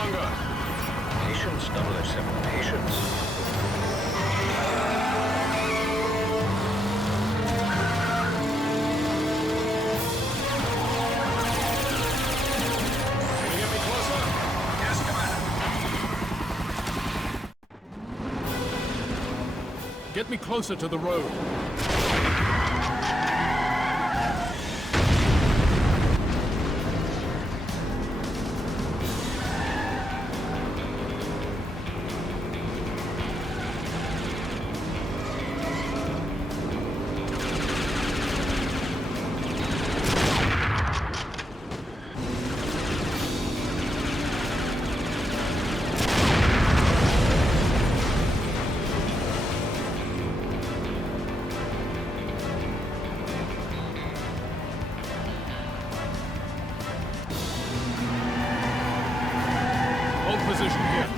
longer. Patience, 007, patience. Can you get me closer? Yes, Commander. Get me closer to the road. Position here.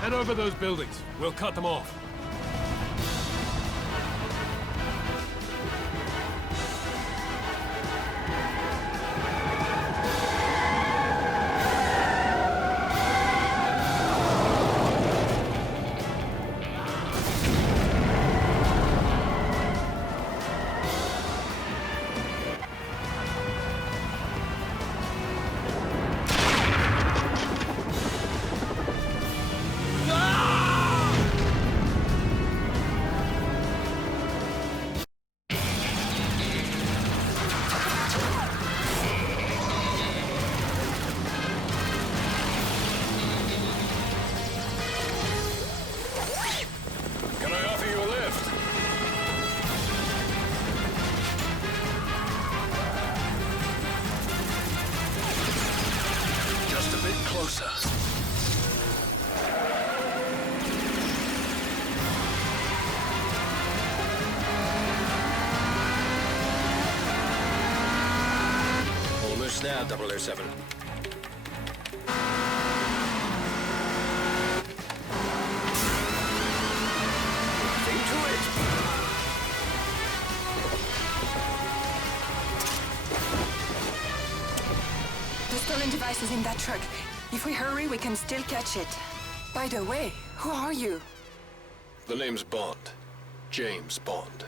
Head over those buildings. We'll cut them off. Now, 007. Nothing to it. The stolen device is in that truck. If we hurry, we can still catch it. By the way, who are you? The name's Bond. James Bond.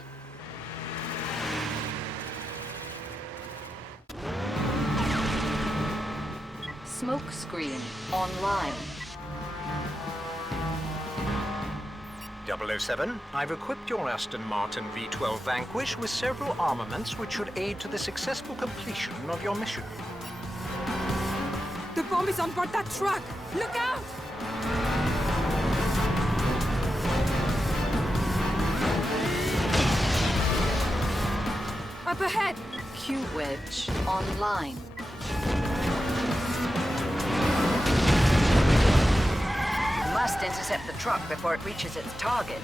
Smoke screen online. 007, I've equipped your Aston Martin V12 Vanquish with several armaments which should aid to the successful completion of your mission. The bomb is on board that truck! Look out! Up ahead! Q-Wedge online. Must intercept the truck before it reaches its target.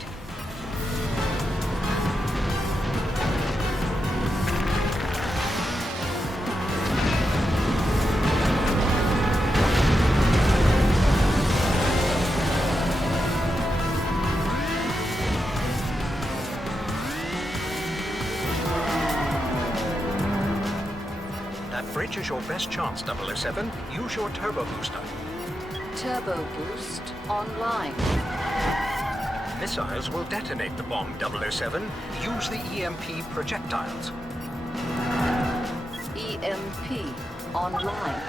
That bridge is your best chance, 007. Use your turbo booster. Turbo boost online. Missiles will detonate the bomb, 007. Use the EMP projectiles. EMP online.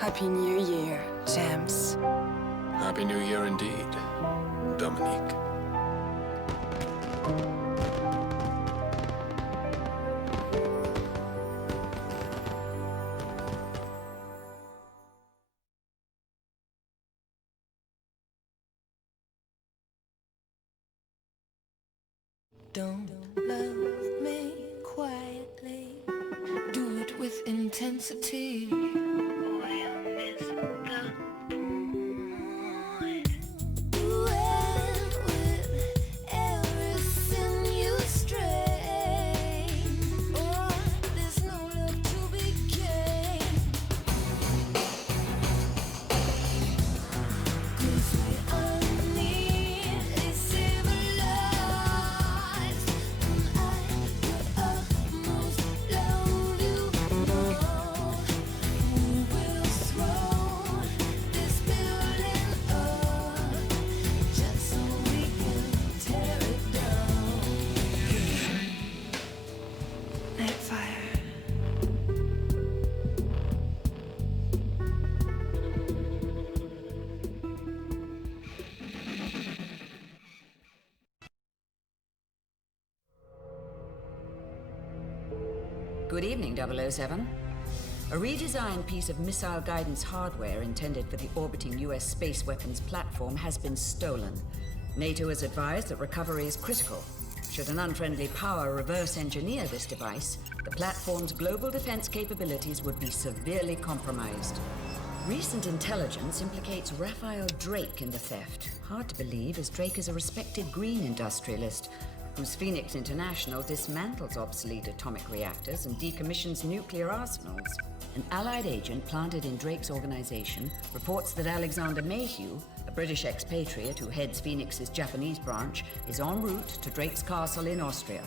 Happy New Year, James. Happy New Year indeed, Dominique. Don't love me quietly, do it with intensity. We'll miss the point. When with everything you stray, or Good evening, 007. A redesigned piece of missile guidance hardware intended for the orbiting US space weapons platform has been stolen. NATO has advised that recovery is critical. Should an unfriendly power reverse engineer this device, the platform's global defense capabilities would be severely compromised. Recent intelligence implicates Raphael Drake in the theft. Hard to believe, as Drake is a respected green industrialist whose Phoenix International dismantles obsolete atomic reactors and decommissions nuclear arsenals. An Allied agent planted in Drake's organization reports that Alexander Mayhew, a British expatriate who heads Phoenix's Japanese branch, is en route to Drake's castle in Austria.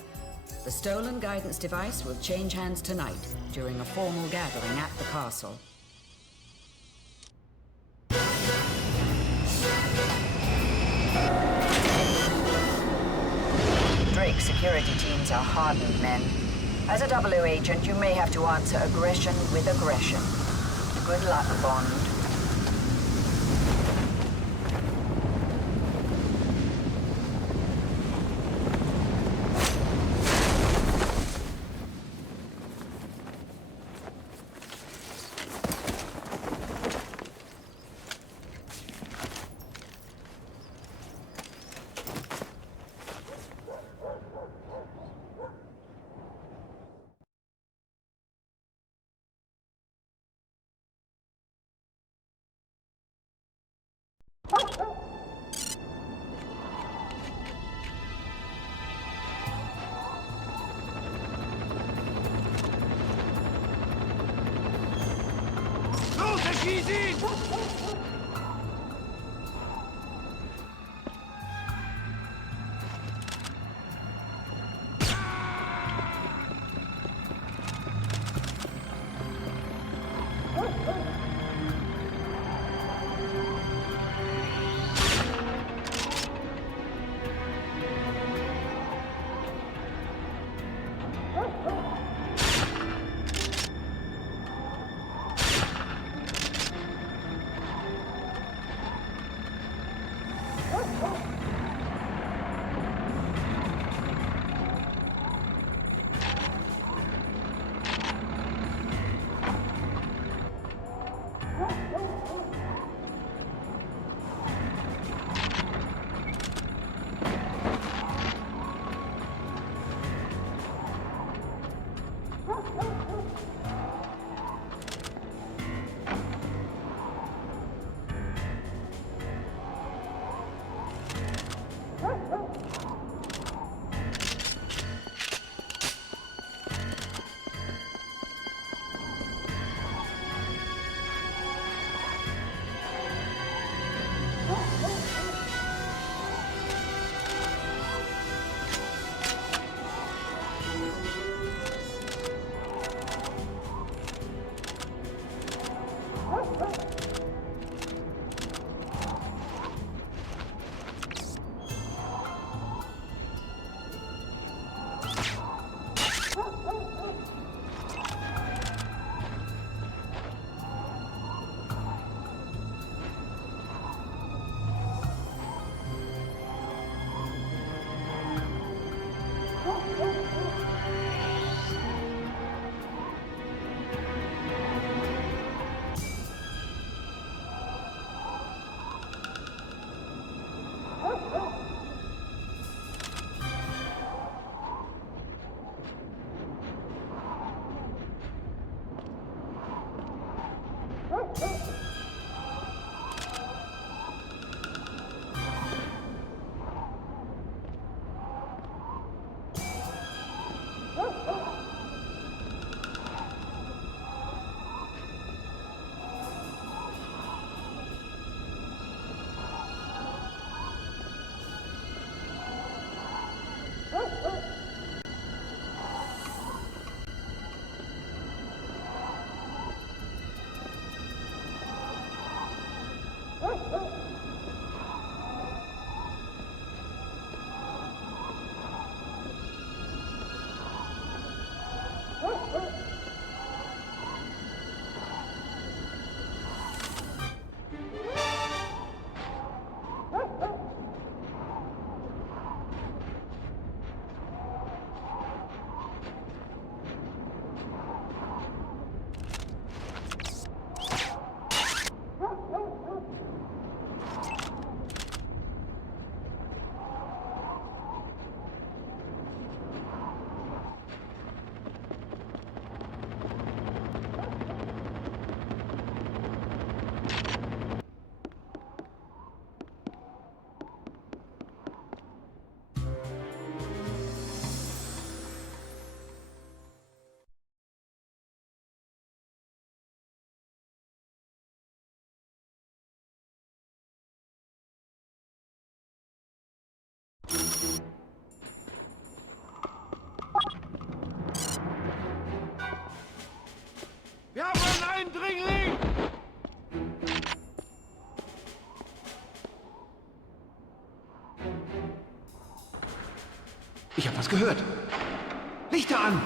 The stolen guidance device will change hands tonight during a formal gathering at the castle. Drake's security teams are hardened men. As a W agent, you may have to answer aggression with aggression. Good luck, Bond. was gehört. Lichter an!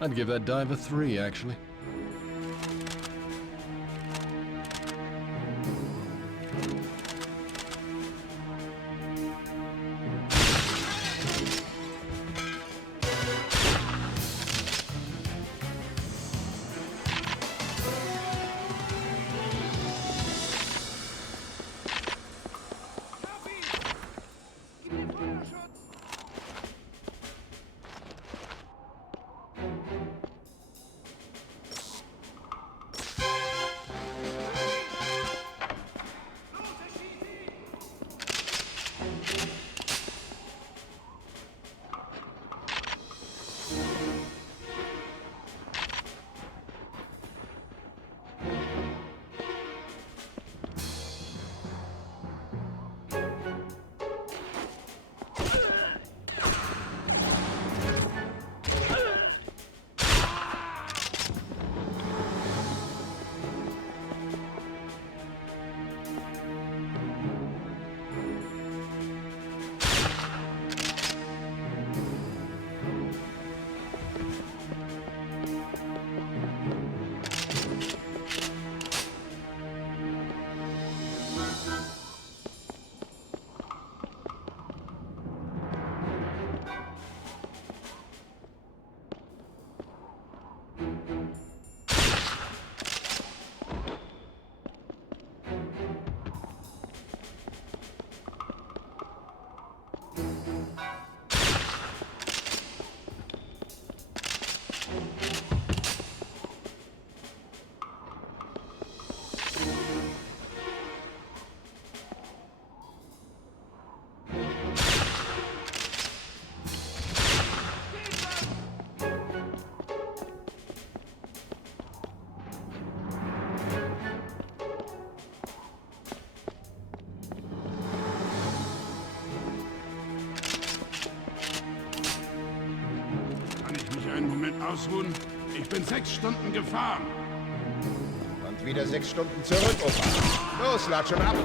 I'd give that dive a 3, actually. Ausruhen. Ich bin 6 Stunden gefahren. Und wieder 6 Stunden zurück, Opa. Los, lad schon ab.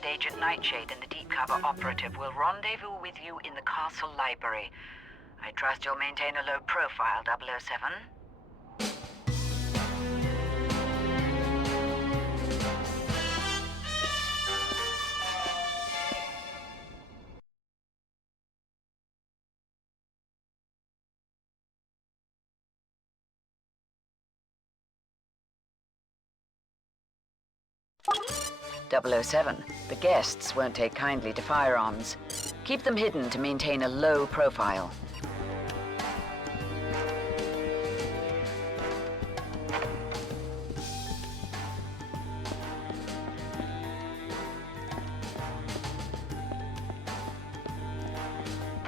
that Agent Nightshade and the Deep Cover operative will rendezvous with you in the castle library. I trust you'll maintain a low profile, 007. .007. The guests won't take kindly to firearms. Keep them hidden to maintain a low profile.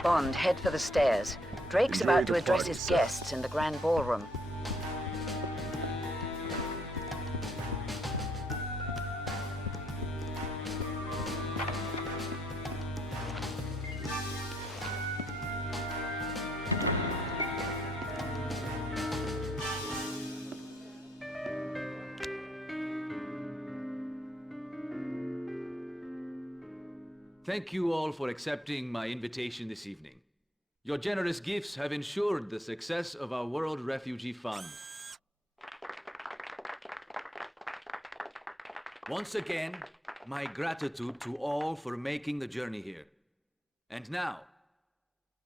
Bond, head for the stairs. Drake's about to address his guests in the grand ballroom. Thank you all for accepting my invitation this evening. Your generous gifts have ensured the success of our World Refugee Fund. Once again, my gratitude to all for making the journey here. And now,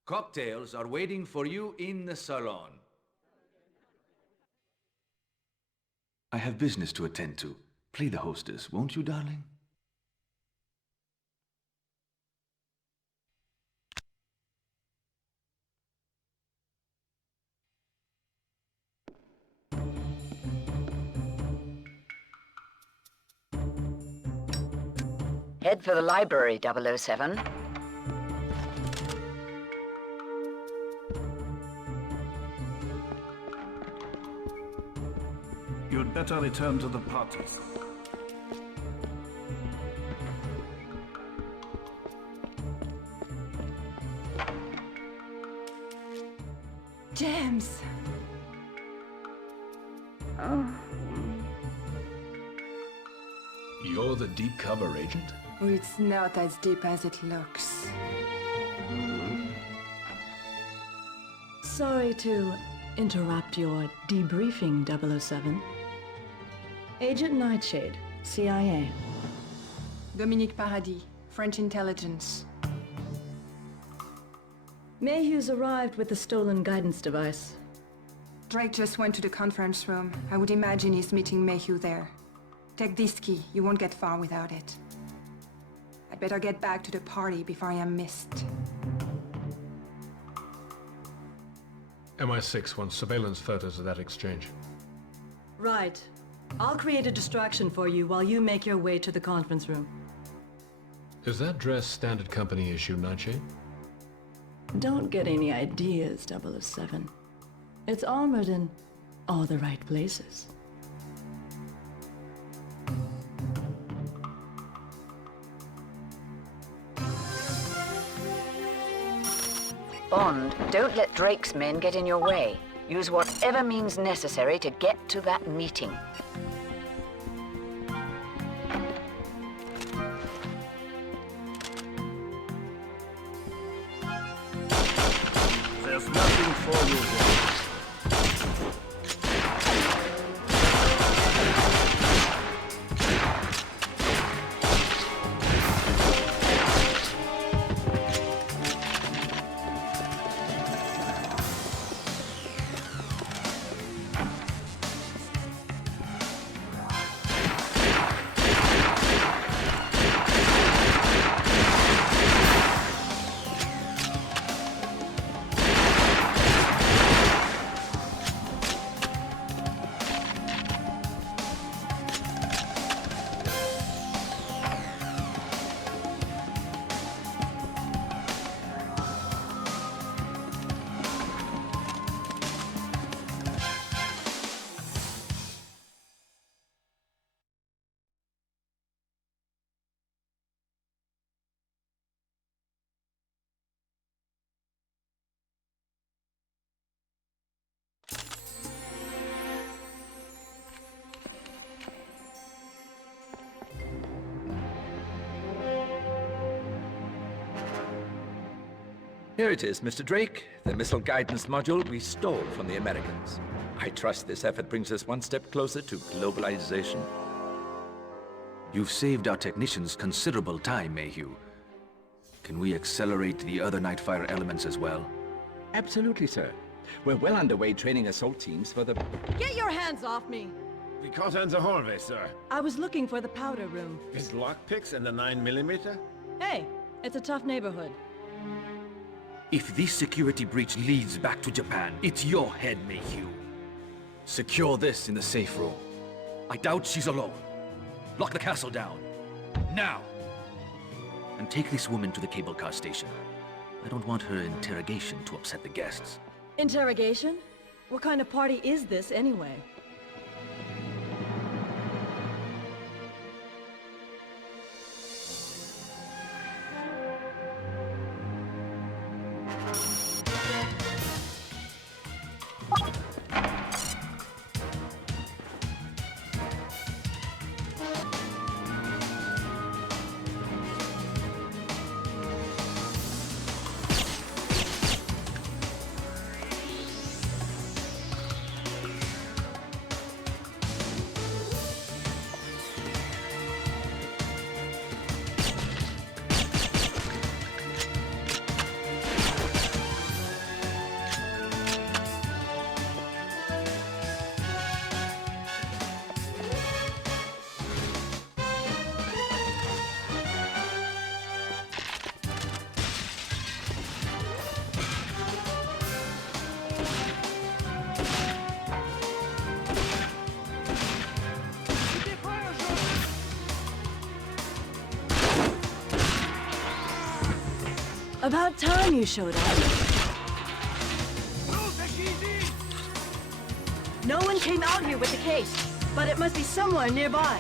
cocktails are waiting for you in the salon. I have business to attend to. Play the hostess, won't you, darling? Head for the library, 007. You'd better return to the party. James! You're the deep cover agent? It's not as deep as it looks. Sorry to interrupt your debriefing, 007. Agent Nightshade, CIA. Dominique Paradis, French intelligence. Mayhew's arrived with the stolen guidance device. Drake just went to the conference room. I would imagine he's meeting Mayhew there. Take this key. You won't get far without it. I'd better get back to the party before I am missed. MI6 wants surveillance photos of that exchange. Right. I'll create a distraction for you while you make your way to the conference room. Is that dress standard company issue, Nightshade? Don't get any ideas, 007. It's armored in all the right places. Bond, don't let Drake's men get in your way. Use whatever means necessary to get to that meeting. There's nothing for you here. Here it is, Mr. Drake, the missile guidance module we stole from the Americans. I trust this effort brings us one step closer to globalization. You've saved our technicians considerable time, Mayhew. Can we accelerate the other Nightfire elements as well? Absolutely, sir. We're well underway training assault teams for the... Get your hands off me! We caught her in the hallway, sir. I was looking for the powder room. With lockpicks and the 9mm? Hey, it's a tough neighborhood. If this security breach leads back to Japan, it's your head, Mayhew. Secure this in the safe room. I doubt she's alone. Lock the castle down. Now! And take this woman to the cable car station. I don't want her interrogation to upset the guests. Interrogation? What kind of party is this, anyway? About time you showed up. No one came out here with the case, but it must be somewhere nearby.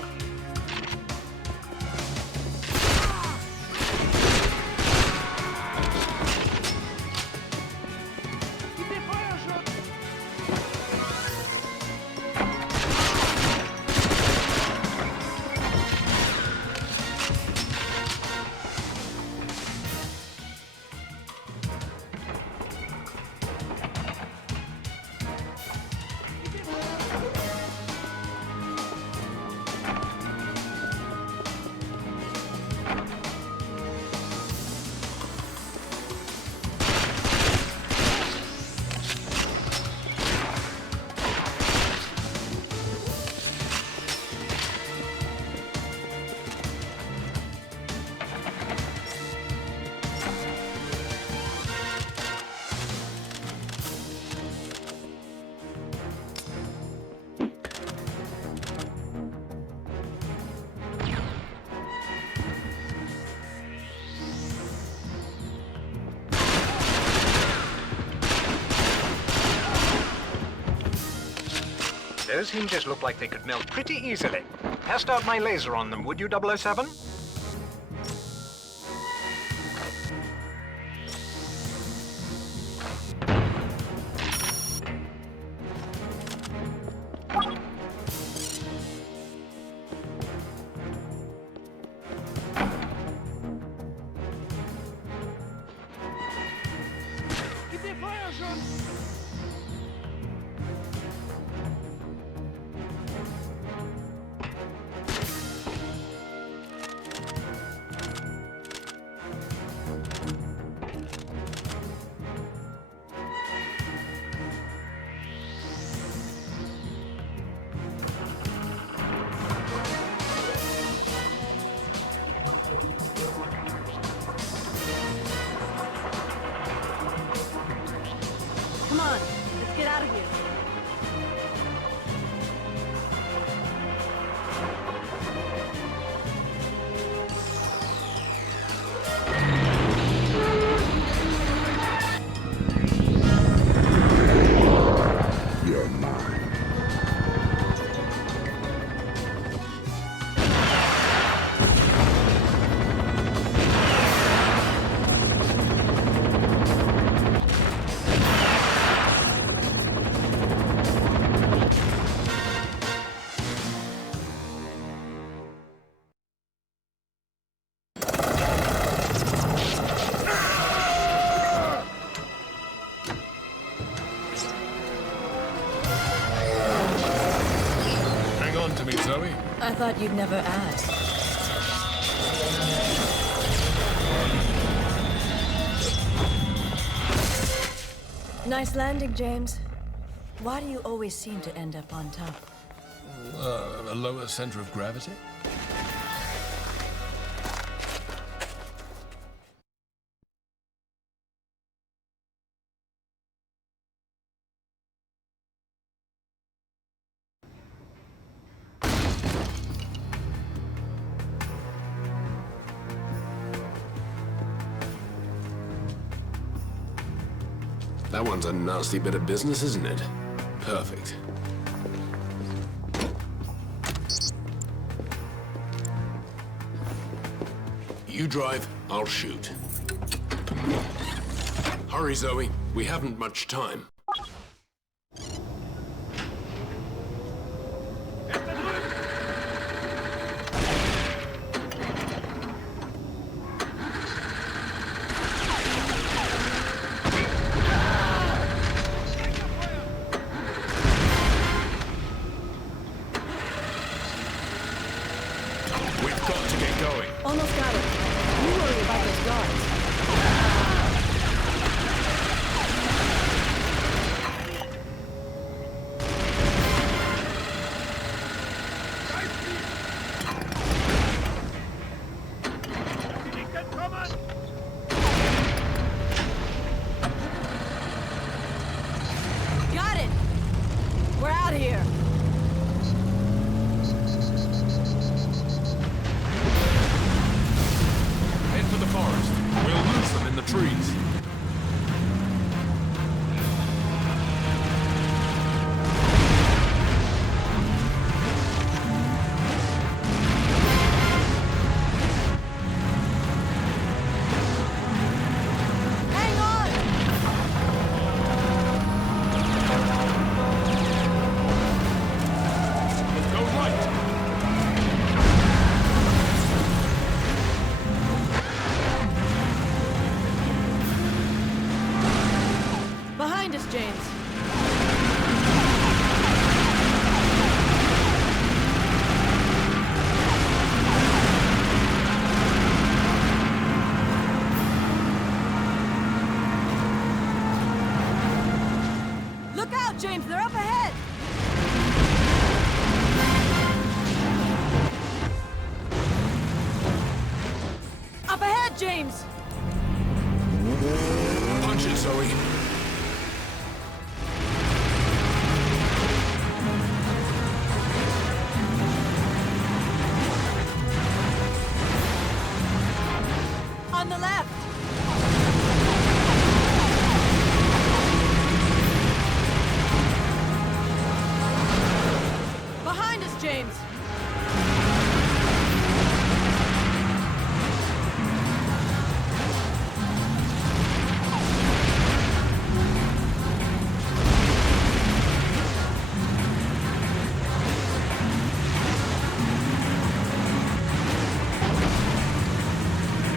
Those hinges look like they could melt pretty easily. Test out my laser on them, would you, 007? Come on, let's get out of here. You're mine. I thought you'd never ask. Nice landing, James. Why do you always seem to end up on top? A lower center of gravity? That one's a nasty bit of business, isn't it? Perfect. You drive, I'll shoot. Hurry, Zoe. We haven't much time. Almost got it. You worry about those guards. Got it! We're out of here. We'll lose them in the trees. Hang on! Go right! Behind us, James. Look out, James! They're up ahead! Up ahead, James! Punch it, Zoe. On the left! Behind us, James!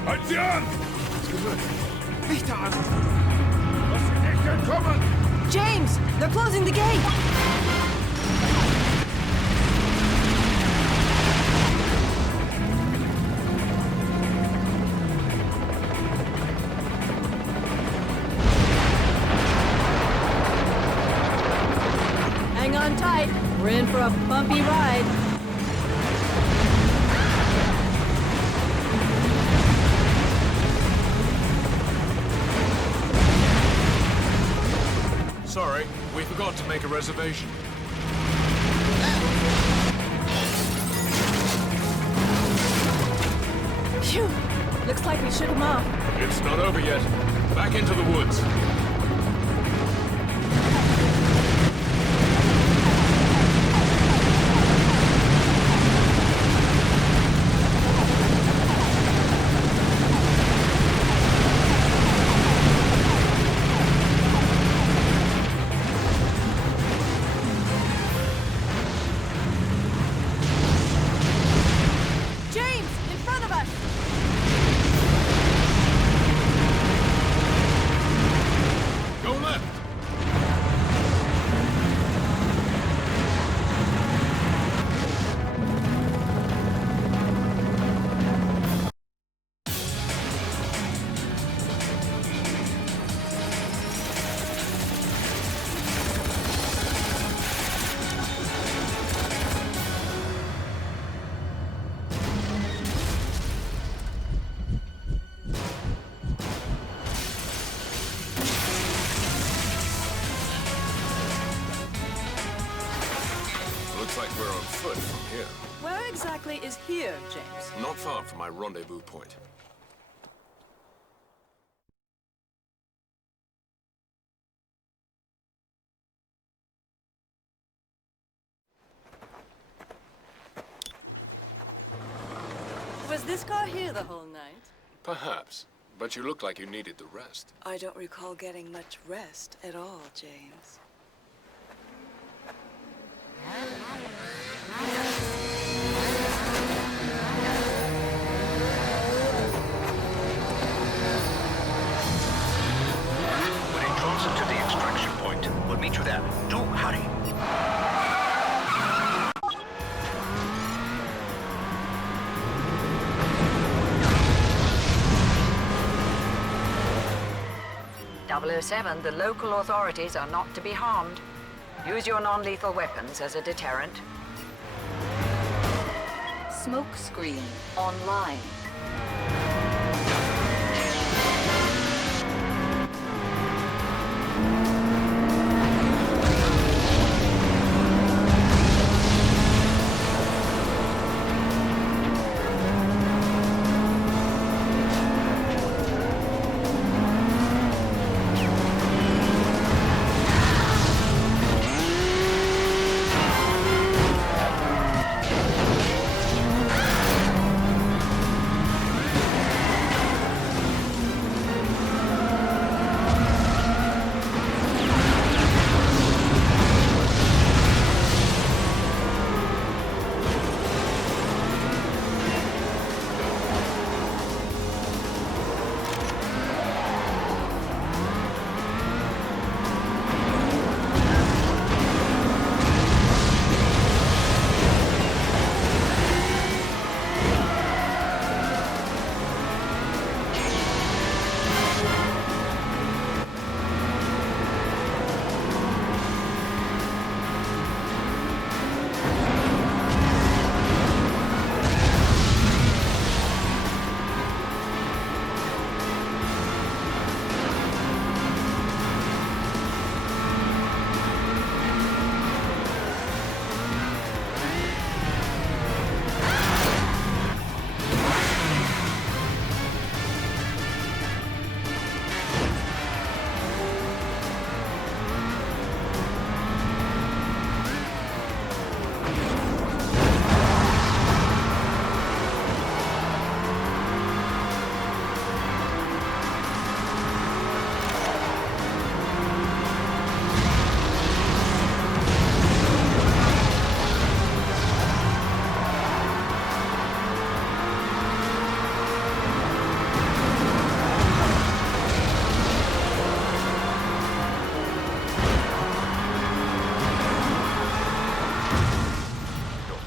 Halt sie an! Lichter an! Was sind nicht entkommen? James! They're closing the gate! Hang on tight. We're in for a bumpy ride. Sorry, we forgot to make a reservation. Phew! Looks like we shook him off. It's not over yet. Back into the woods. James! In front of us! Looks like we're on foot from here. Where exactly is here, James? Not far from my rendezvous point. Was this car here the whole night? Perhaps. But you look like you needed the rest. I don't recall getting much rest at all, James. We're in transit to the extraction point. We'll meet you there. Do hurry. .007, the local authorities are not to be harmed. Use your non-lethal weapons as a deterrent. Smoke screen online.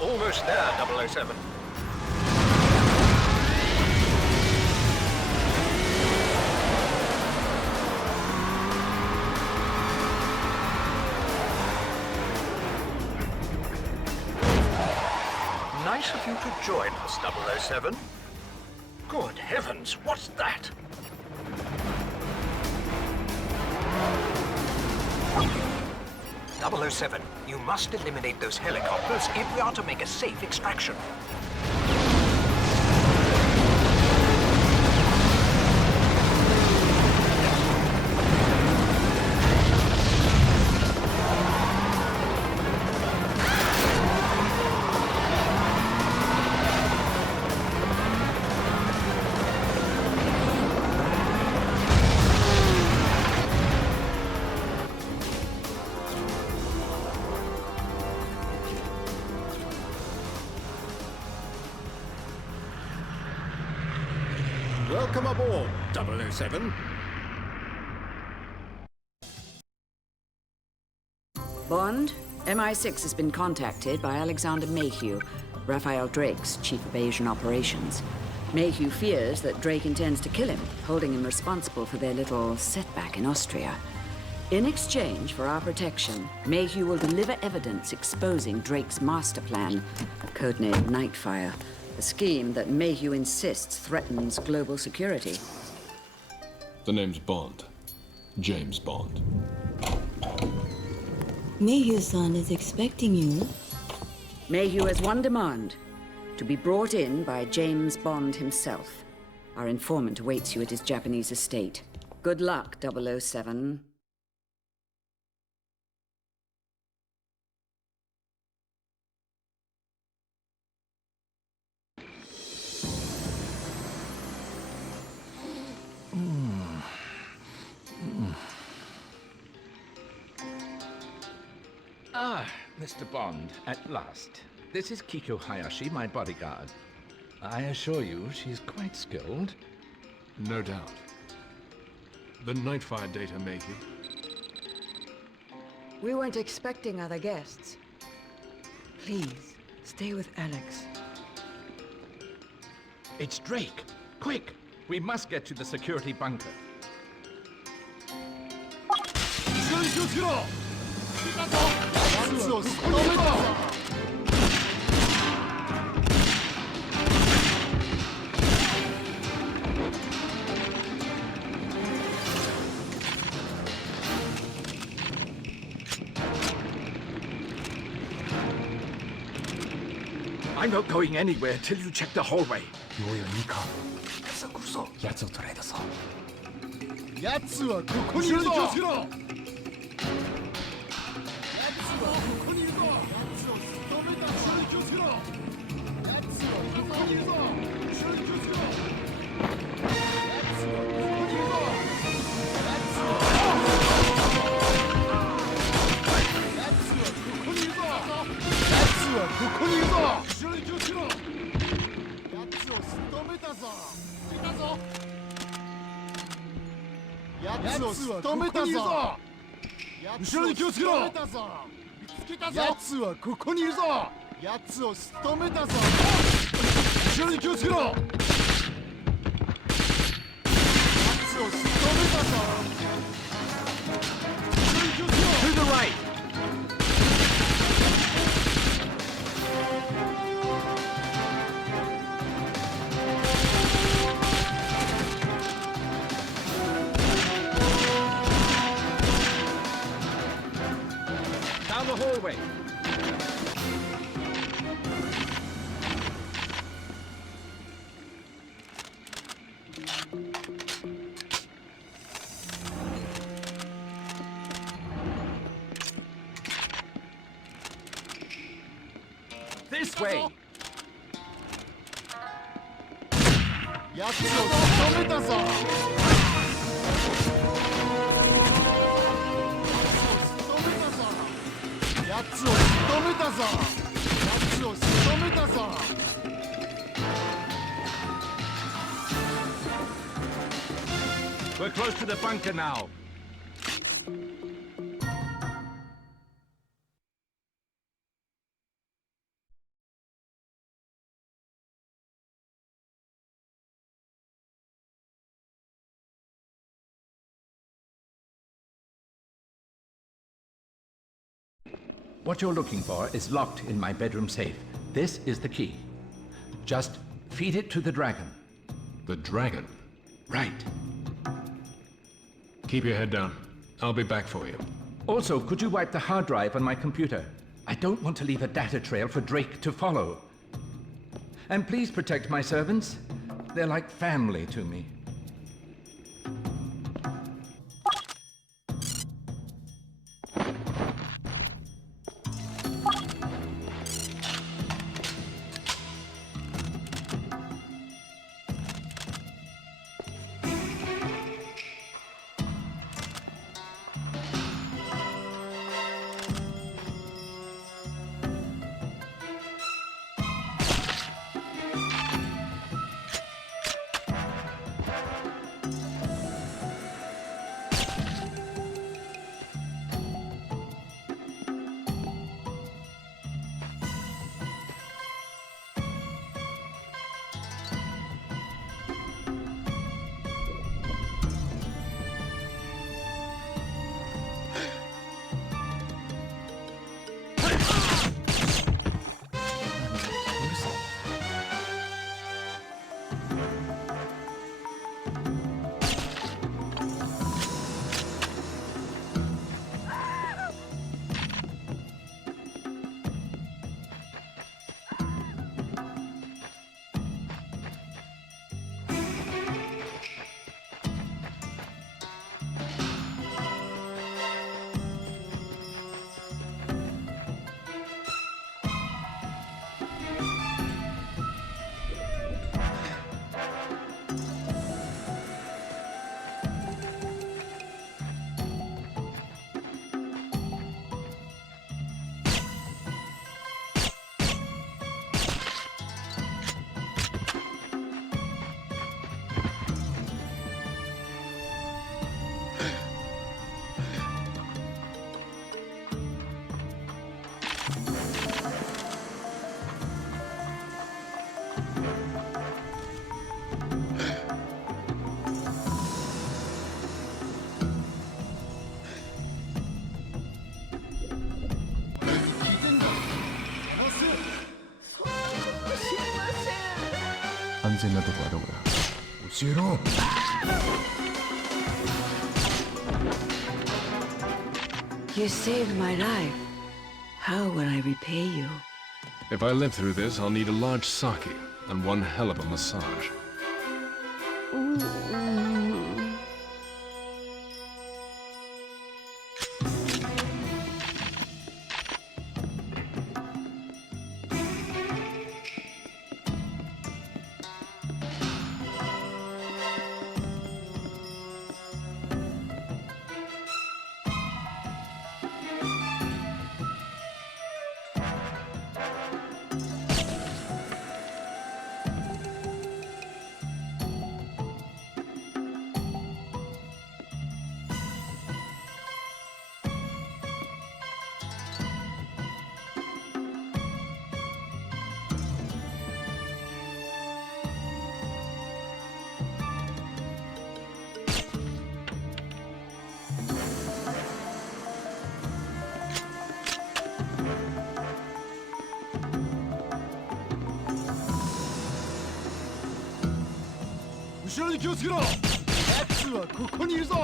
Almost there, 007. Nice of you to join us, 007. Good heavens, what's that? .007, you must eliminate those helicopters if we are to make a safe extraction. Welcome aboard, 007. Bond, MI6 has been contacted by Alexander Mayhew, Raphael Drake's chief of Asian operations. Mayhew fears that Drake intends to kill him, holding him responsible for their little setback in Austria. In exchange for our protection, Mayhew will deliver evidence exposing Drake's master plan, codenamed Nightfire, a scheme that Mayhew insists threatens global security. The name's Bond. James Bond. Mayhew-san is expecting you. Mayhew has one demand: to be brought in by James Bond himself. Our informant awaits you at his Japanese estate. Good luck, 007. Ah, Mr. Bond, at last. This is Kiko Hayashi, my bodyguard. I assure you, she's quite skilled. No doubt. The Nightfire data, Mayhew. We weren't expecting other guests. Please, stay with Alex. It's Drake! Quick! We must get to the security bunker. I'm not going anywhere till you check the hallway. ようや2か。そこそ。奴を捕らえたぞ。奴はここにいるぞ。奴はここにいるぞ。奴を仕留めたぞ。後ろに気をつけろ。奴はここにいるぞ。後ろに気をつけろ。奴はここにいるぞ。奴はここにいるぞ。奴はここにいるぞ。後ろに気をつけろ。奴を仕留めたぞ。いたぞ。奴を仕留めたぞ。後ろに気をつけろ。奴はここにいるぞ。奴を仕留めたぞ。後ろに気をつけろ。奴を仕留めたぞ。後ろに気をつけろ。To the right. Down the hallway. This way. 奴を仕留めたぞ。奴を仕留めたぞ。奴を仕留めたぞ。We're close to the bunker now. What you're looking for is locked in my bedroom safe. This is the key. Just feed it to the dragon. The dragon? Right. Keep your head down. I'll be back for you. Also, could you wipe the hard drive on my computer? I don't want to leave a data trail for Drake to follow. And please protect my servants. They're like family to me. 全なとこはどこだ？教えろ。You saved my life. How will I repay you? If I live through this, I'll need a large sake and one hell of a massage.後ろに気をつけろ。奴はここにいるぞ。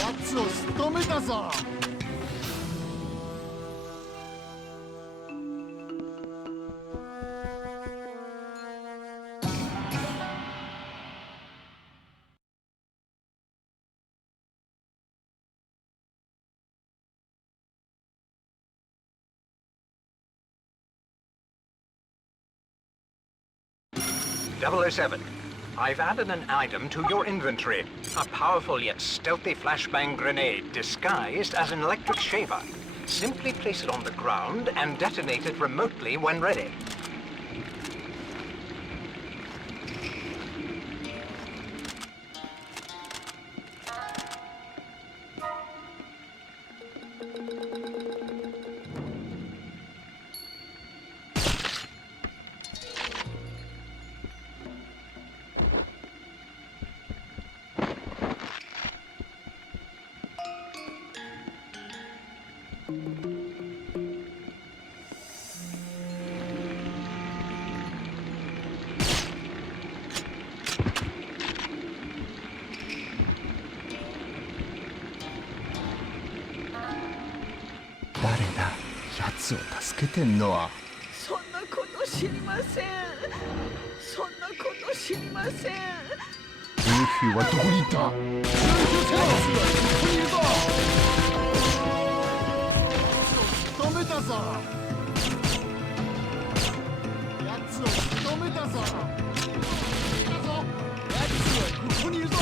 奴を仕留めたぞ。.007. I've added an item to your inventory. A powerful yet stealthy flashbang grenade disguised as an electric shaver. Simply place it on the ground and detonate it remotely when ready. そんなこと知りません。そんなこと知りません。ルフィはどこに行った？止めたぞ。やつを仕留めたぞ。やつはここにいるぞ。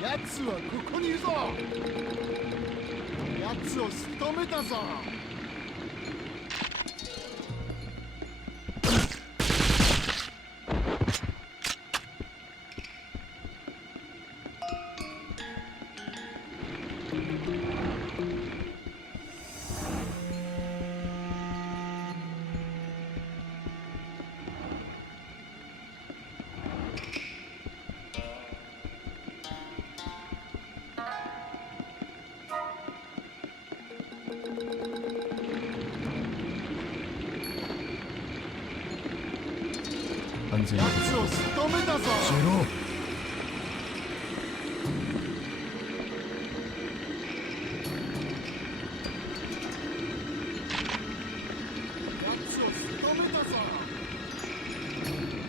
やつはここにいるぞ。やつを仕留めたぞ。安全に。やつを仕留めたぞ。教えろ。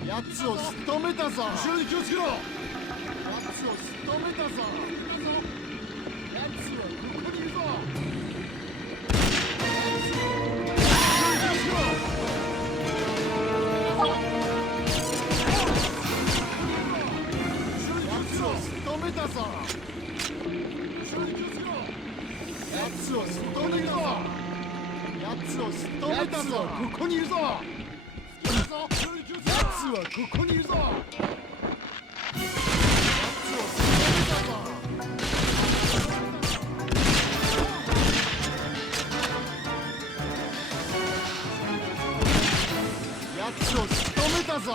やつを仕留めたぞ。後ろに気をつけろ。やつを仕留めたぞ。やつはここにいるぞ。やつを仕留めたぞ。後ろに気をつけろ。やつを仕留めるぞ。やつを仕留めたぞ。ここにいるぞ。やつはここにいるぞ。やつを仕留めたぞ。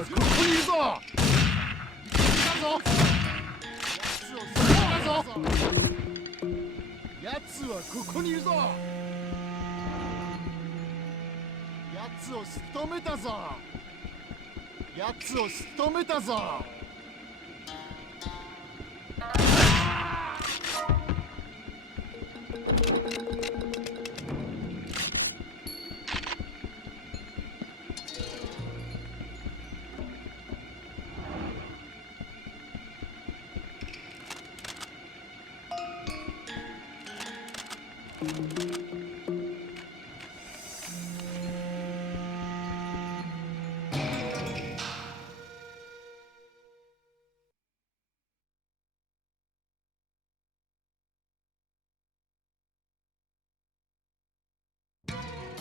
ここにいるぞ。やつはここにいるぞ。やつを仕留めたぞ。やつを仕留めたぞ。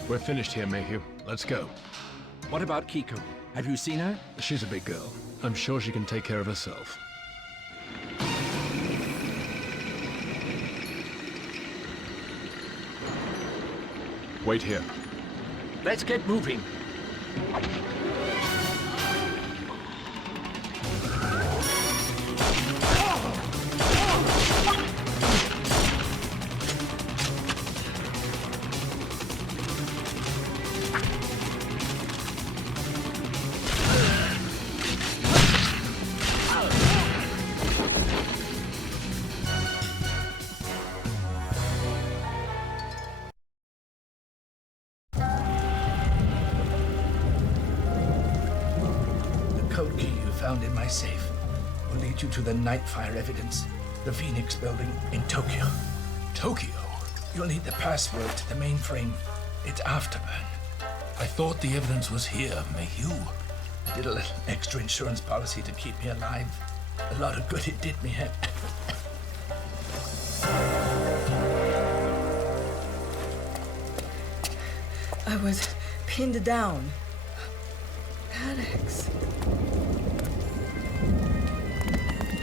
We're finished here, Mayhew. Let's go. What about Kiko? Have you seen her? She's a big girl. I'm sure she can take care of herself. Wait here. Let's get moving. code key you found in my safe will lead you to the Nightfire evidence, the Phoenix building in Tokyo. Tokyo? You'll need the password to the mainframe. It's Afterburn. I thought the evidence was here, Mayhew. I did a little extra insurance policy to keep me alive. A lot of good it did me. I was pinned down. Alex.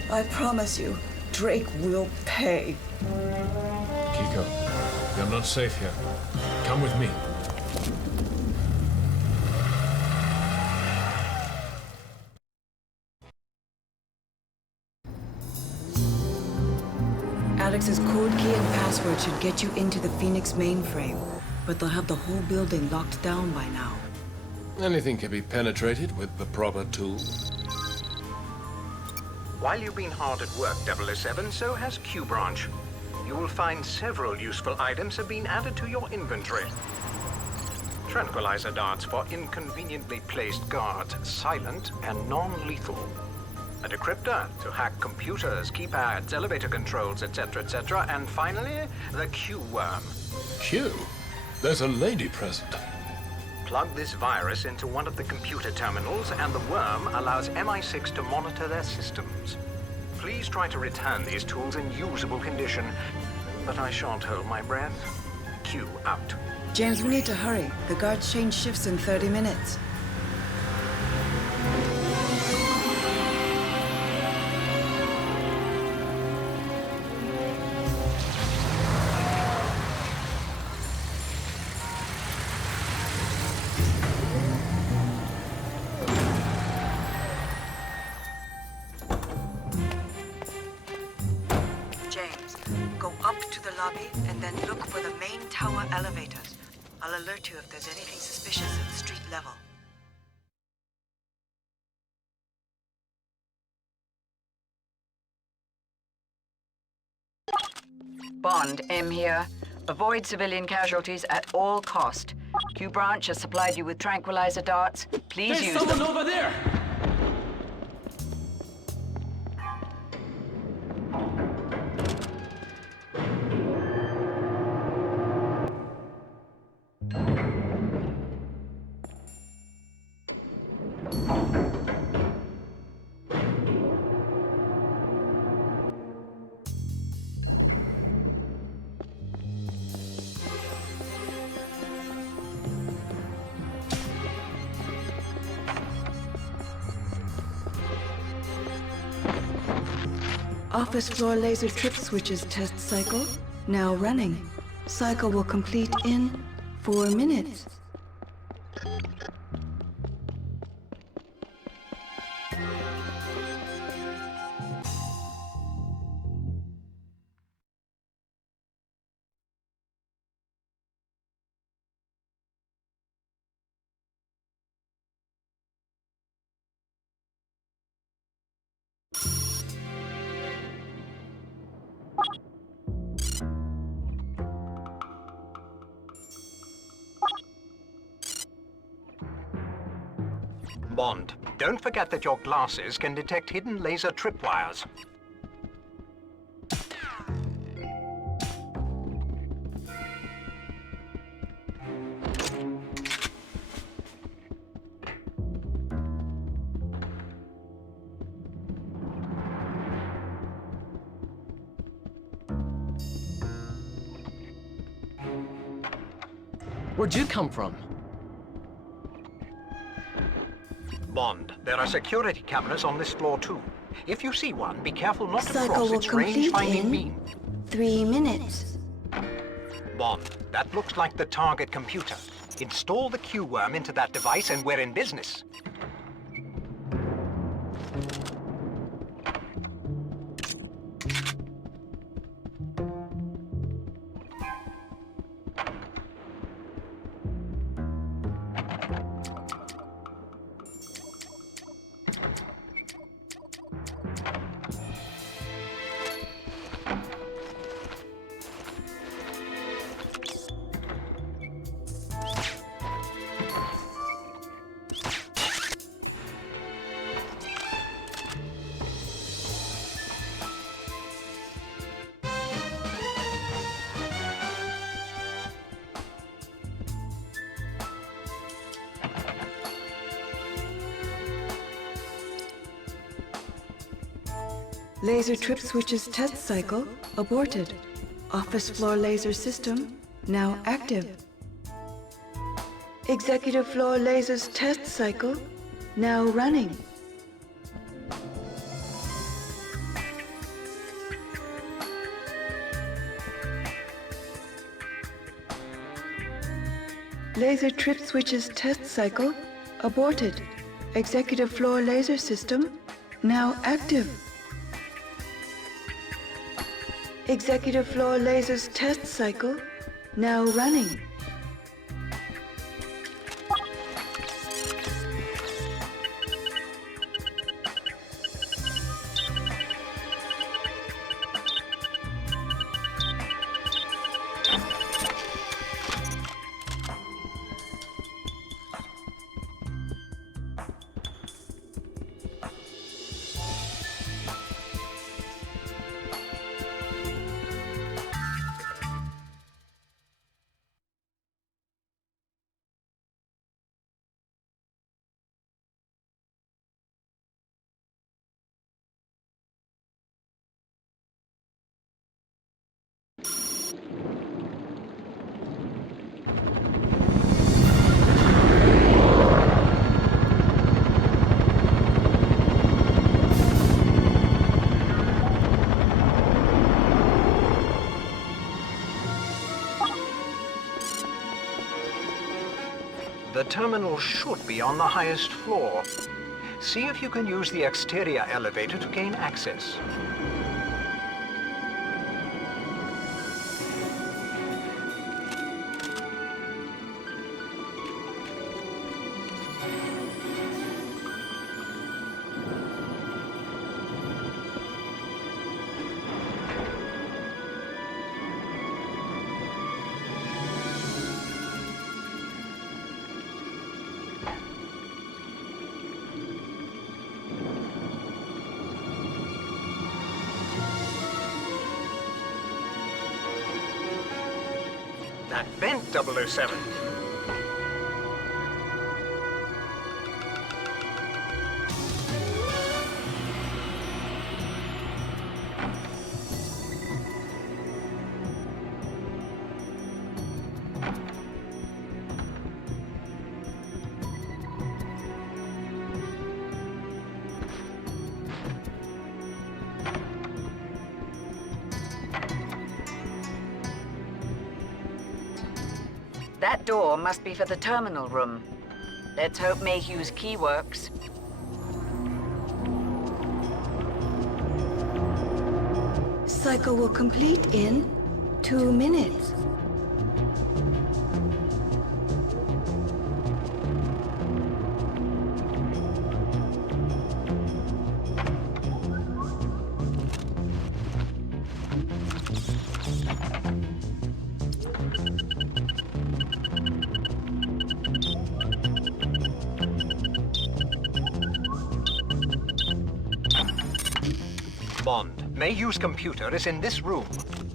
I promise you, Drake will pay. Kiko, you're not safe here. Come with me. Alex's code key and password should get you into the Phoenix mainframe, but they'll have the whole building locked down by now. Anything can be penetrated with the proper tools. While you've been hard at work, 007, so has Q Branch. You will find several useful items have been added to your inventory. Tranquilizer darts for inconveniently placed guards, silent and non-lethal. A decryptor to hack computers, keypads, elevator controls, etc., etc. And finally, the Q-worm. Q? There's a lady present. Plug this virus into one of the computer terminals, and the worm allows MI6 to monitor their systems. Please try to return these tools in usable condition, but I shan't hold my breath. Q out. James, we need to hurry. The guards change shifts in 30 minutes. And then look for the main tower elevators. I'll alert you if there's anything suspicious at street level. Bond, M here. Avoid civilian casualties at all cost. Q Branch has supplied you with tranquilizer darts. Please use them. There's someone over there! Office floor laser trip switches test cycle now running. Cycle will complete in 4 minutes. Bond, don't forget that your glasses can detect hidden laser tripwires. Where'd you come from? Bond, there are security cameras on this floor too. If you see one, be careful not to Cycle cross will its complete range-finding in beam. 3 minutes. Bond, that looks like the target computer. Install the Q-worm into that device and we're in business. Laser trip switches test cycle aborted. Office floor laser system now active. Executive floor lasers test cycle now running. Laser trip switches test cycle aborted. Executive floor laser system now active. Executive floor lasers test cycle now running. The terminal should be on the highest floor. See if you can use the exterior elevator to gain access. That vent, 007. That door must be for the terminal room. Let's hope Mayhew's key works. Cycle will complete in 2 minutes. Bond, Mayhew's computer is in this room.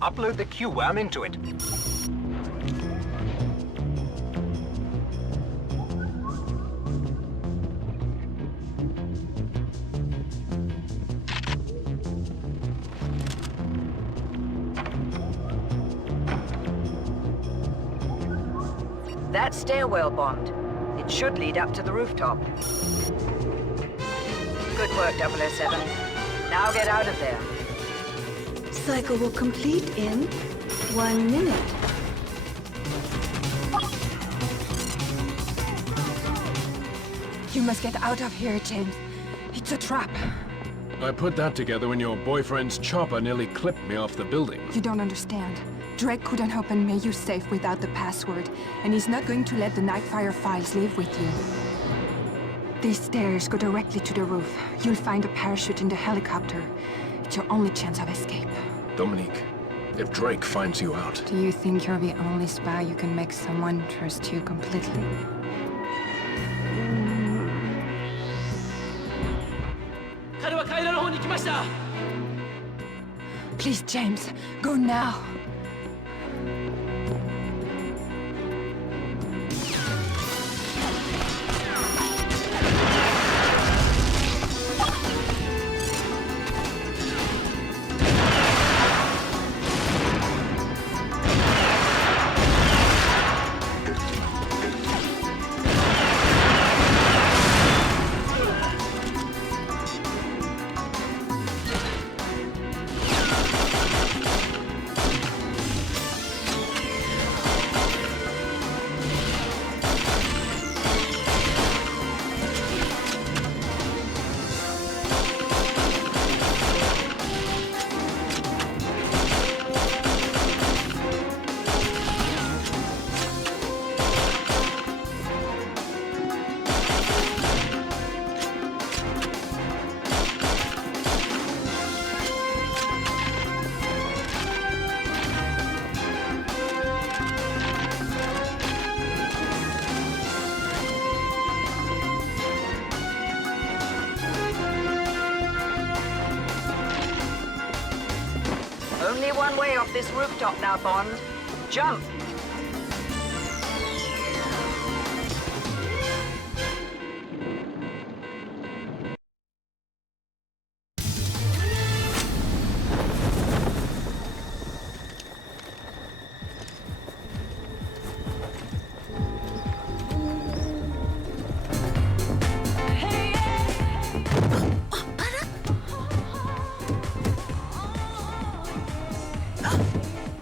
Upload the Q-worm into it. That stairwell, Bond. It should lead up to the rooftop. Good work, 007. Now get out of there. Cycle will complete in 1 minute. You must get out of here, James. It's a trap. I put that together when your boyfriend's chopper nearly clipped me off the building. You don't understand. Drake couldn't open Mayhew's safe without the password, and he's not going to let the Nightfire files live with you. These stairs go directly to the roof. You'll find a parachute in the helicopter. It's your only chance of escape. Dominique, if Drake finds you out... Do you think you're the only spy who can make someone trust you completely? Please, James, go now. only one way off this rooftop now, Bond. Jump!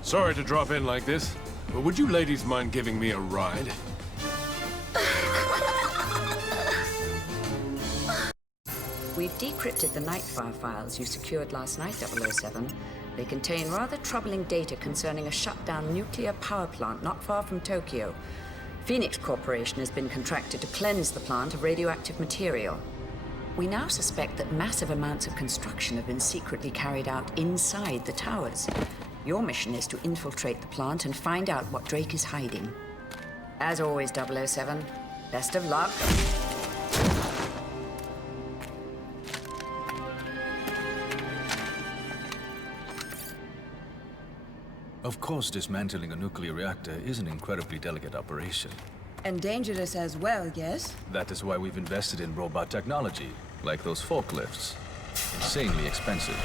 Sorry to drop in like this, but would you ladies mind giving me a ride? We've decrypted the Nightfire files you secured last night, 007. They contain rather troubling data concerning a shut-down nuclear power plant not far from Tokyo. Phoenix Corporation has been contracted to cleanse the plant of radioactive material. We now suspect that massive amounts of construction have been secretly carried out inside the towers. Your mission is to infiltrate the plant and find out what Drake is hiding. As always, 007, best of luck. Of course, dismantling a nuclear reactor is an incredibly delicate operation. And dangerous as well, yes? That is why we've invested in robot technology, like those forklifts. Insanely expensive.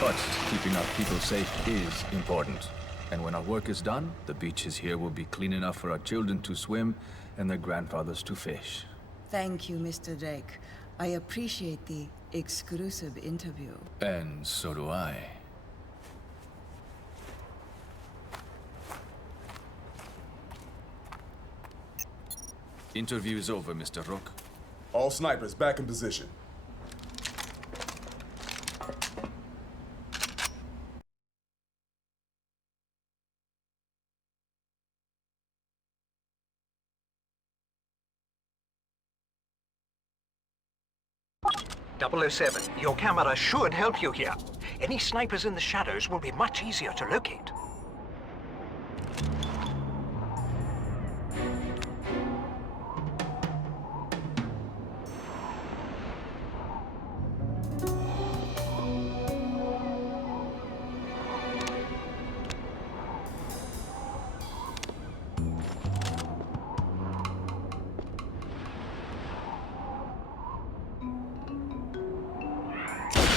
But keeping our people safe is important. And when our work is done, the beaches here will be clean enough for our children to swim and their grandfathers to fish. Thank you, Mr. Drake. I appreciate the exclusive interview. And so do I. Interview is over, Mr. Rook. All snipers back in position. .007, your camera should help you here. Any snipers in the shadows will be much easier to locate.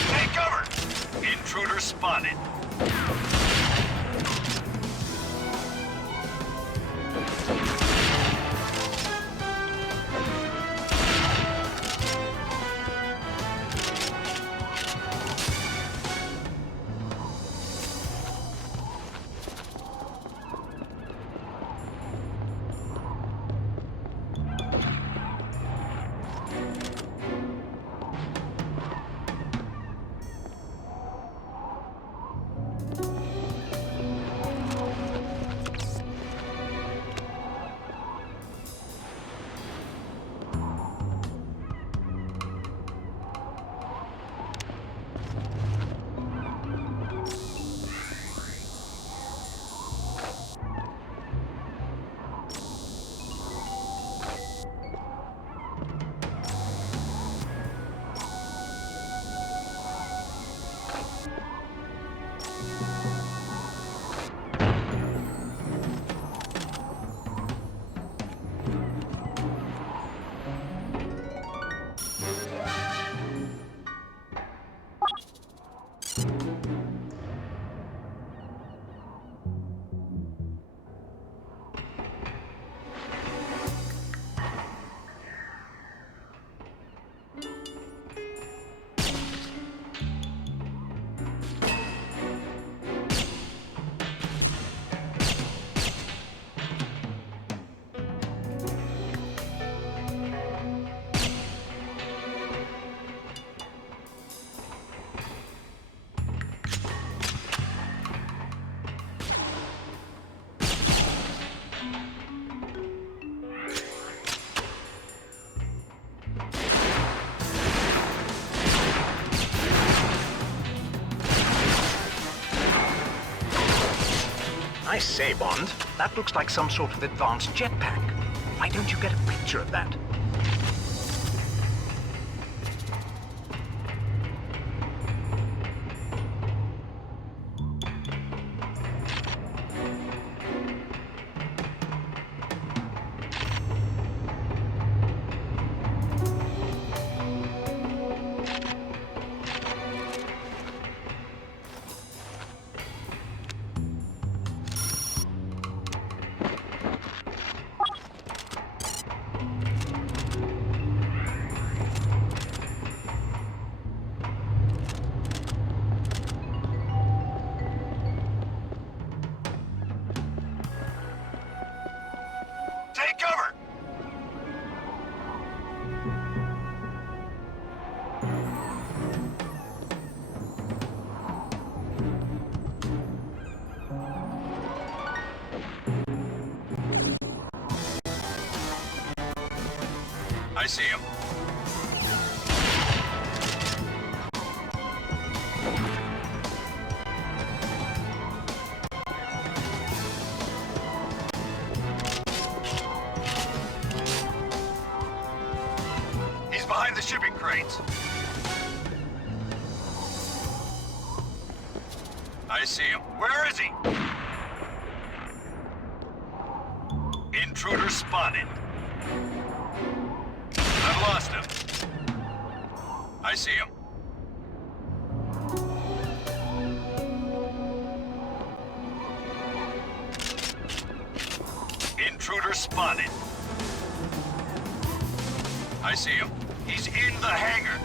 Take cover! Intruder spotted. I say, Bond, that looks like some sort of advanced jetpack. Why don't you get a picture of that? I see him. He's behind the shipping crates. I see him. Where is he? Intruder spotted. I've lost him. I see him. Intruder spotted. I see him. He's in the hangar.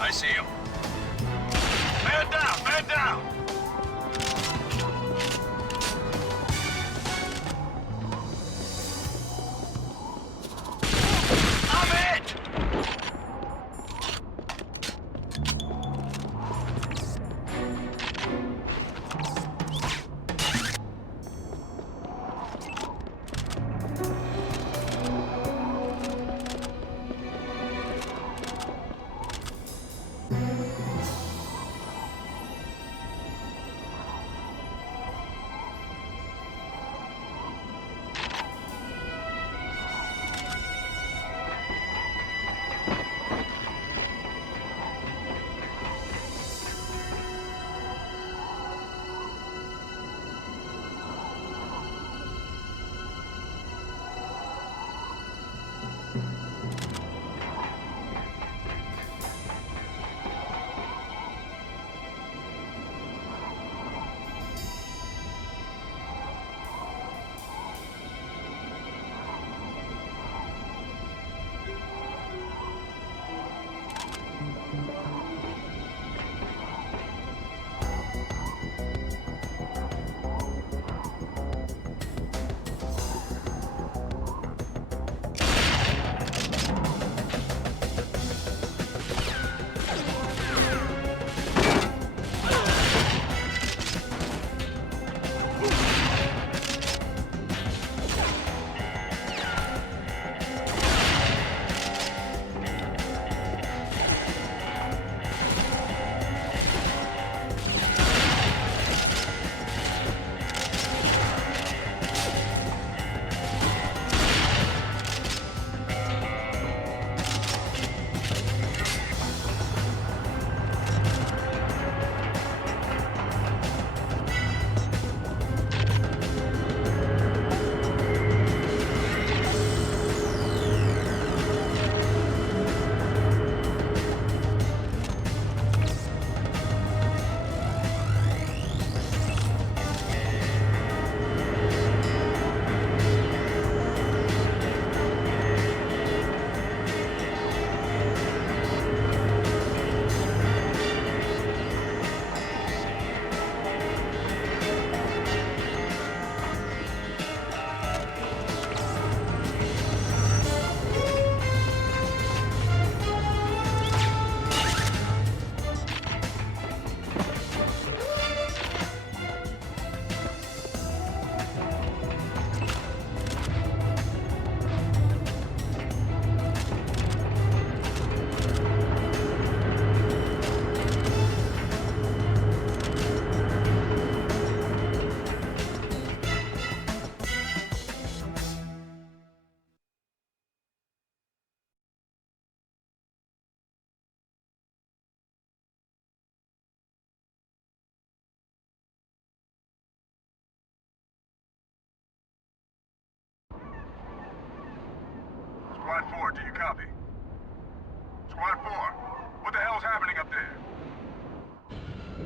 I see him. Man down! Man down! I'm it!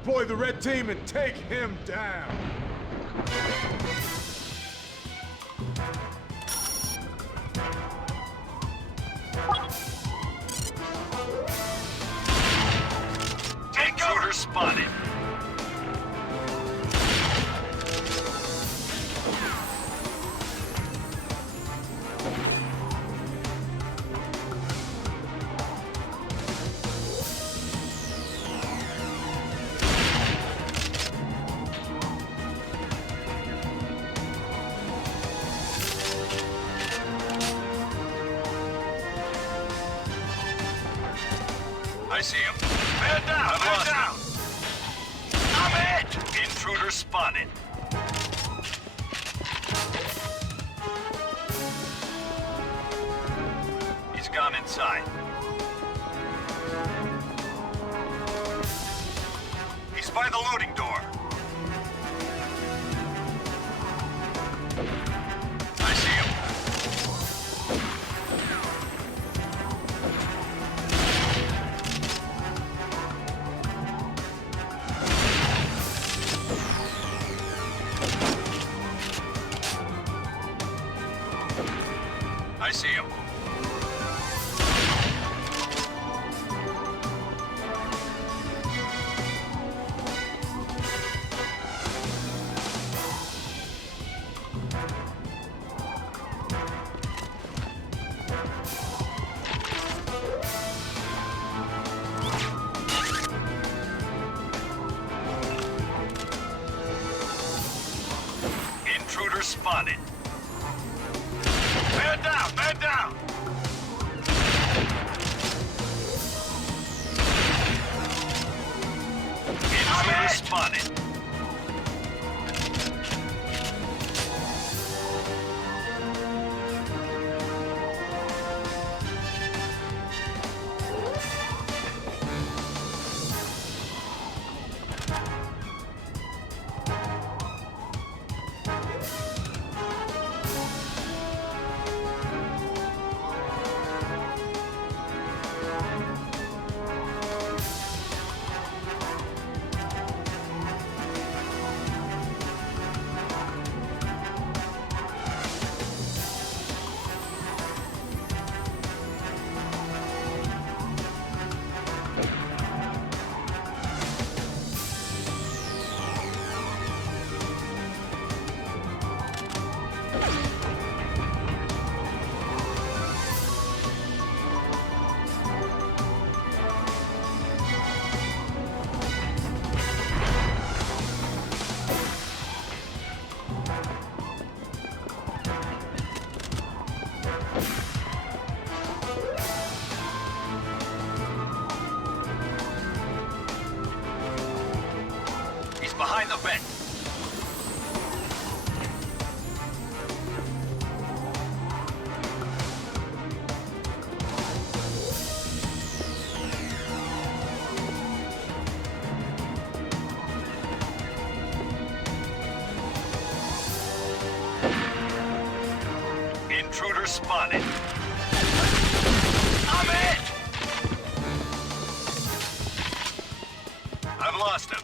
Deploy the red team and take him down. Intruder spotted. I see him. Man down! Man down! I'm it! Intruder spotted. He's gone inside. He's by the loading door. I see him. I see him. Intruder spotted. Man down! Man down! Intruder spotted. He's behind the vent. Intruder spotted. I'm it! I've lost him.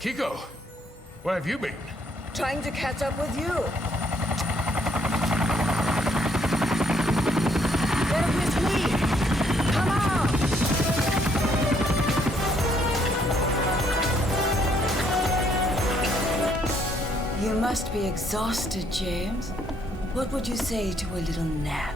Kiko, where have you been? Trying to catch up with you. They're with me. Come on. You must be exhausted, James. What would you say to a little nap?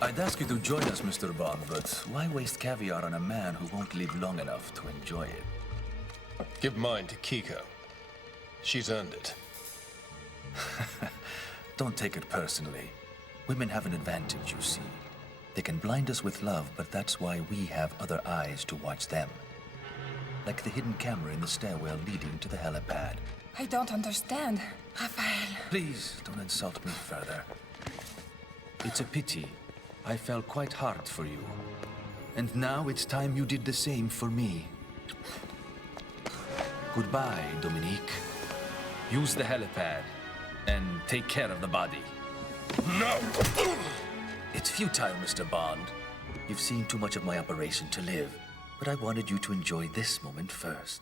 I'd ask you to join us, Mr. Bond, but why waste caviar on a man who won't live long enough to enjoy it? Give mine to Kiko. She's earned it. Don't take it personally. Women have an advantage, you see. They can blind us with love, but that's why we have other eyes to watch them. Like the hidden camera in the stairwell leading to the helipad. I don't understand, Raphael. Please, don't insult me further. It's a pity. I fell quite hard for you. And now it's time you did the same for me. Goodbye, Dominique. Use the helipad, and take care of the body. No! It's futile, Mr. Bond. You've seen too much of my operation to live, but I wanted you to enjoy this moment first.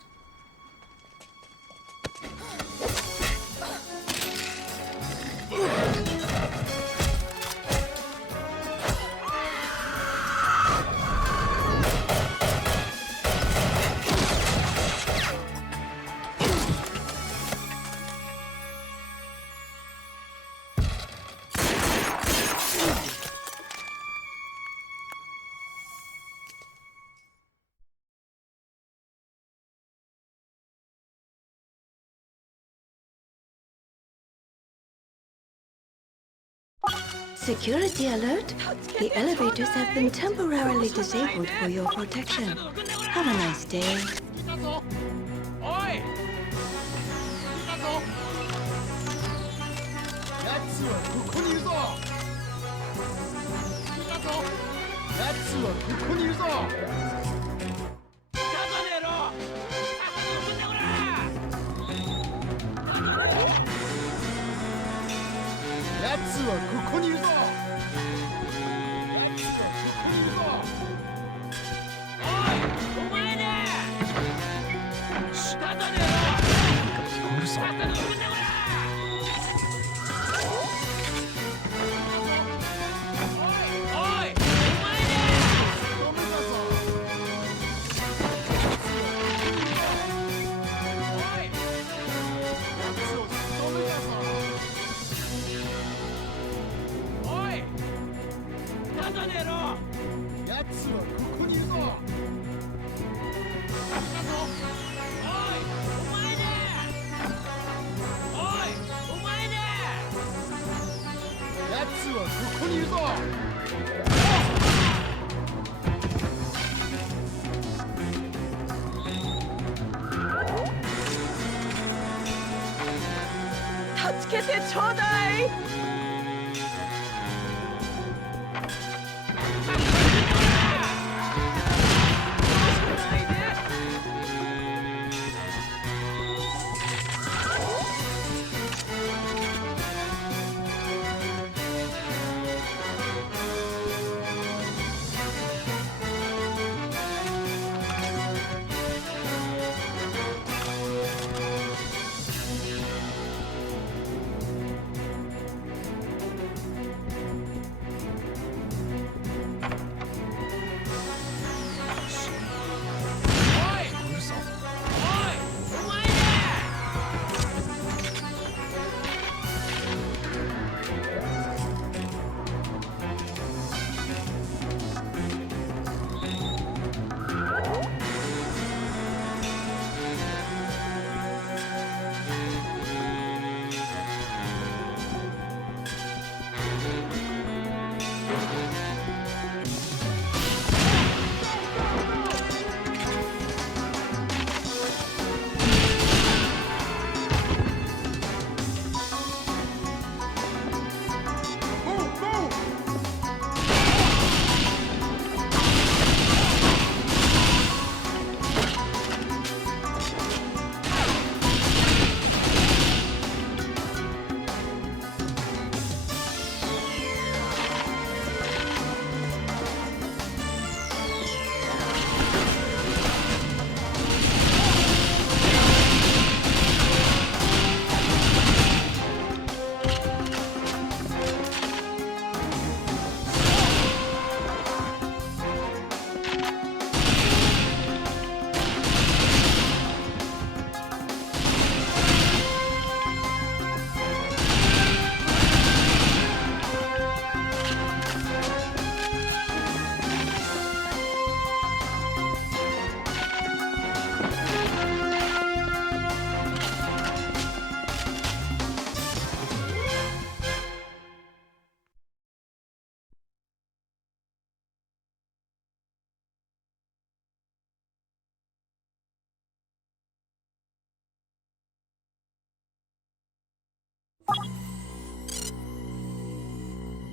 Security alert! The elevators have been temporarily disabled for your protection. Have a nice day.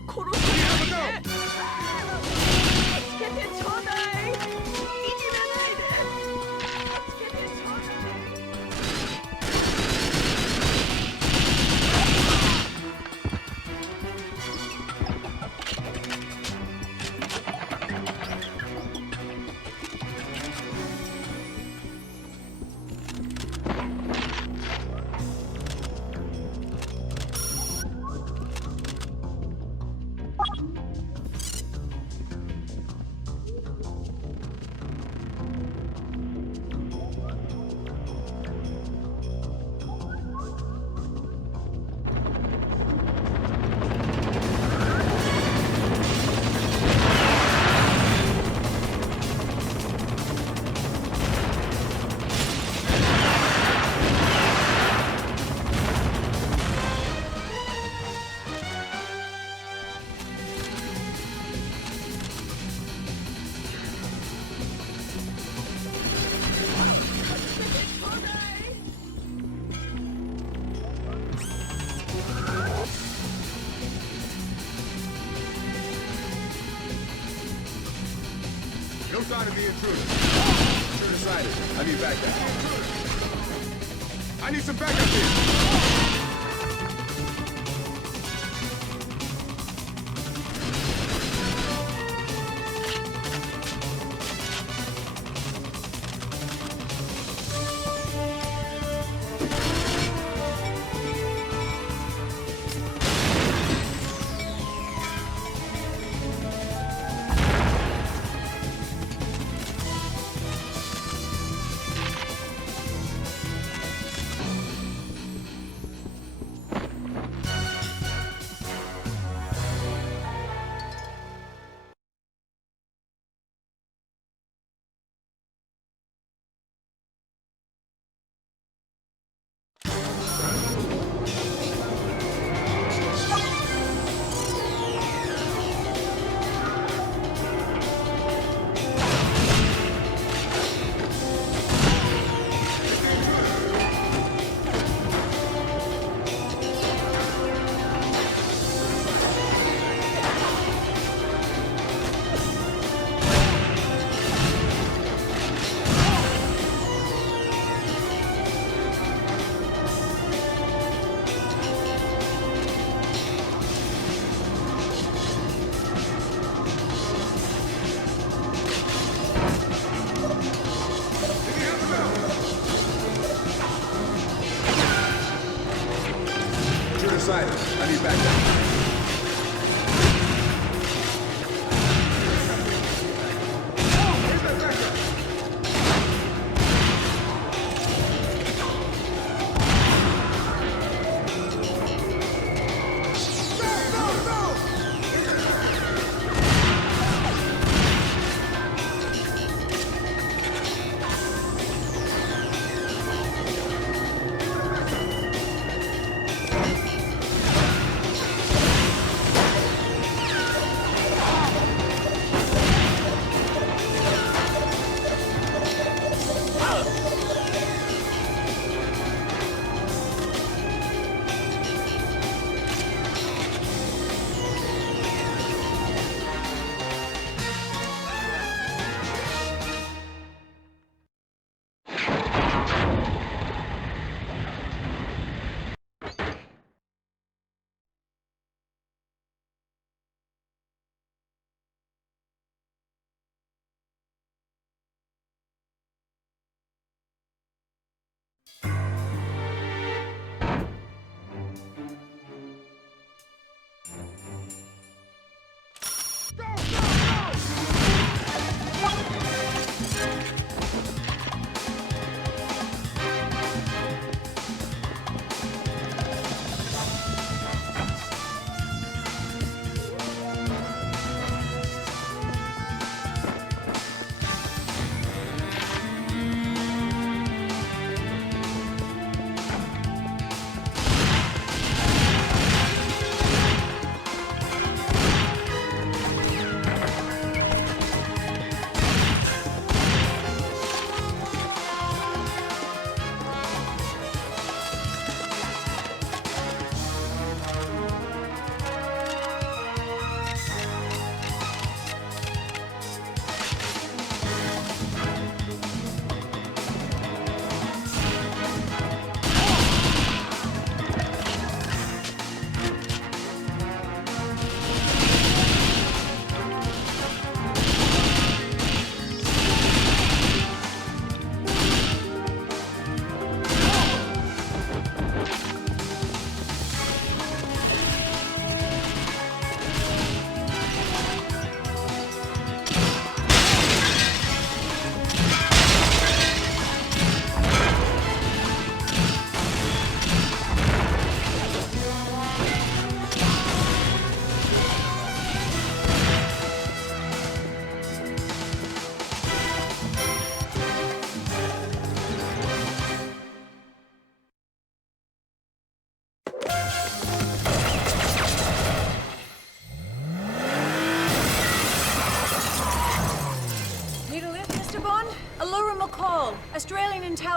No sign of the intruder. Intruder sighted. I need backup. I need some backup here.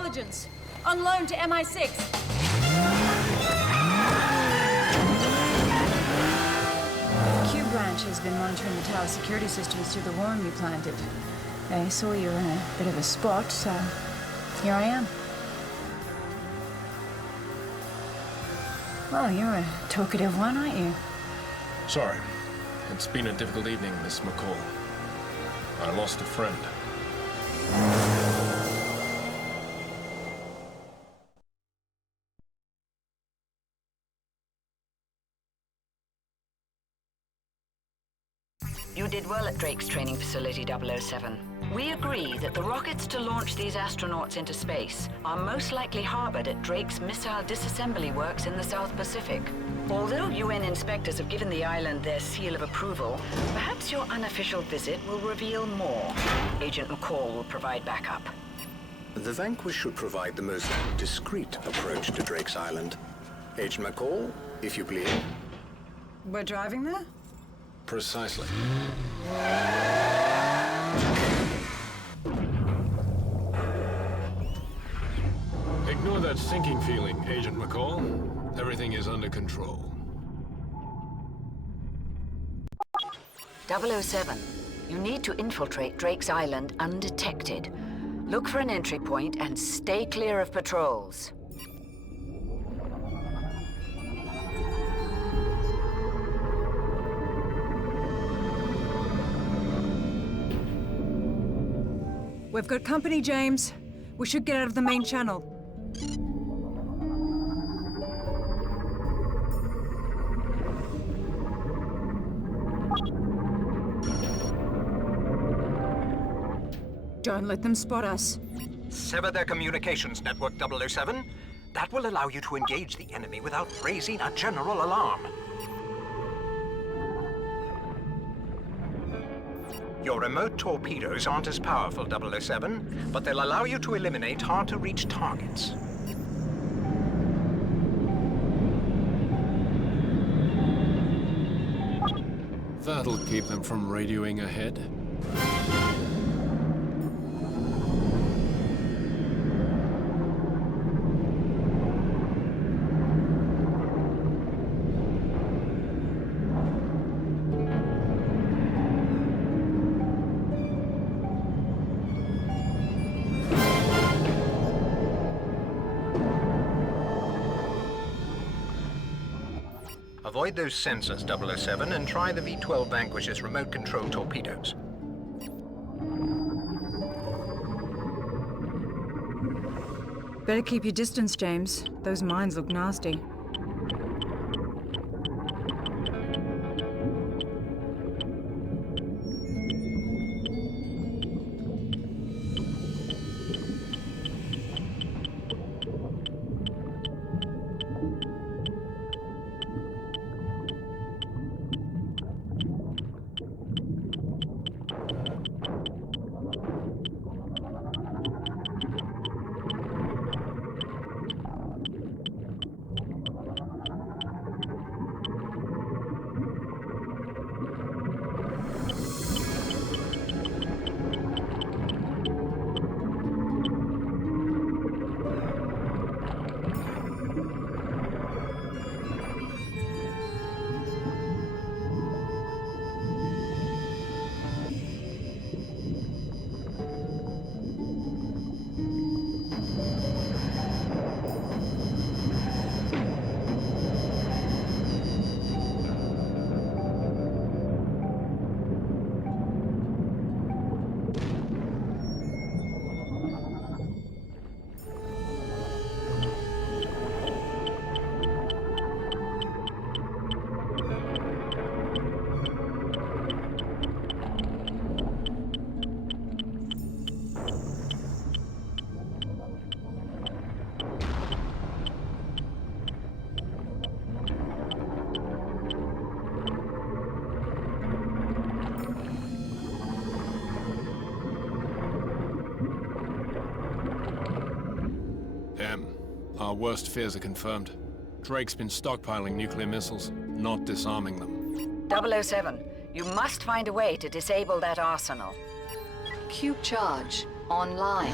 intelligence. On loan to MI6. Q branch has been monitoring the tower security systems through the worm you planted. They saw you in a bit of a spot, so here I am. Well, you're a talkative one, aren't you? Sorry. It's been a difficult evening, Miss McCall. I lost a friend. You did well at Drake's training facility, 007. We agree that the rockets to launch these astronauts into space are most likely harbored at Drake's missile disassembly works in the South Pacific. Although UN inspectors have given the island their seal of approval, perhaps your unofficial visit will reveal more. Agent McCall will provide backup. The Vanquished should provide the most discreet approach to Drake's Island. Agent McCall, if you please. We're driving there? Precisely. Ignore that sinking feeling, Agent McCall. Everything is under control. 007, you need to infiltrate Drake's Island undetected. Look for an entry point and stay clear of patrols. We've got company, James. We should get out of the main channel. Don't let them spot us. Sever their communications network, 007. That will allow you to engage the enemy without raising a general alarm. Your remote torpedoes aren't as powerful, 007, but they'll allow you to eliminate hard-to-reach targets. That'll keep them from radioing ahead. Avoid those sensors, 007, and try the V-12 Vanquish's remote-control torpedoes. Better keep your distance, James. Those mines look nasty. Our worst fears are confirmed. Drake's been stockpiling nuclear missiles, not disarming them. 007, you must find a way to disable that arsenal. Cube charge online.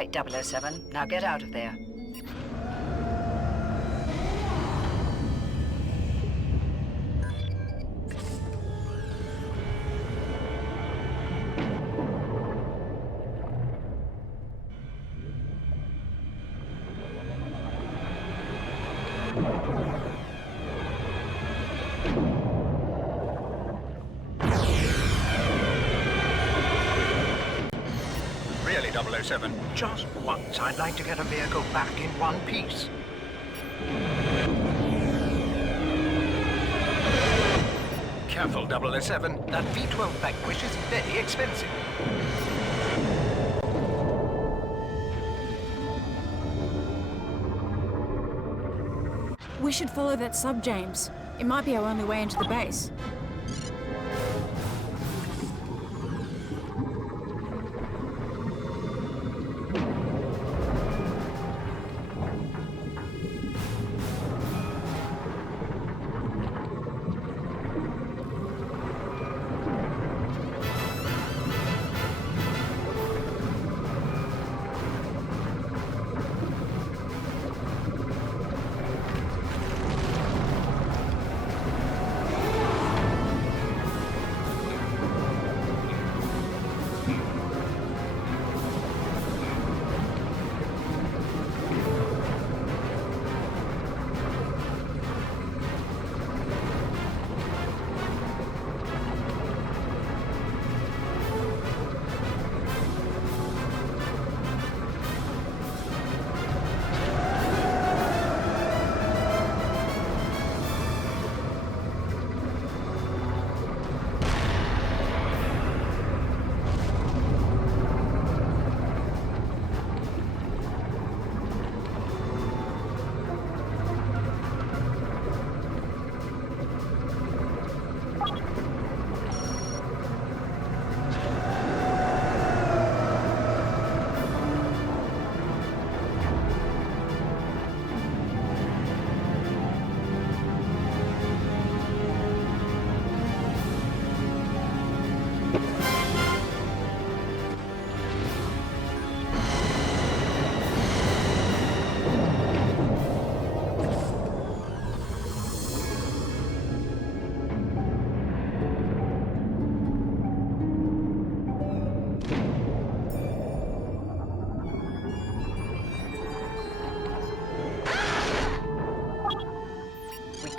right, 007. Now get out of there. Really, 007, just once I'd like to get a vehicle back in one piece. Careful, 007. That V12 Vanquish is very expensive. We should follow that sub, James. It might be our only way into the base.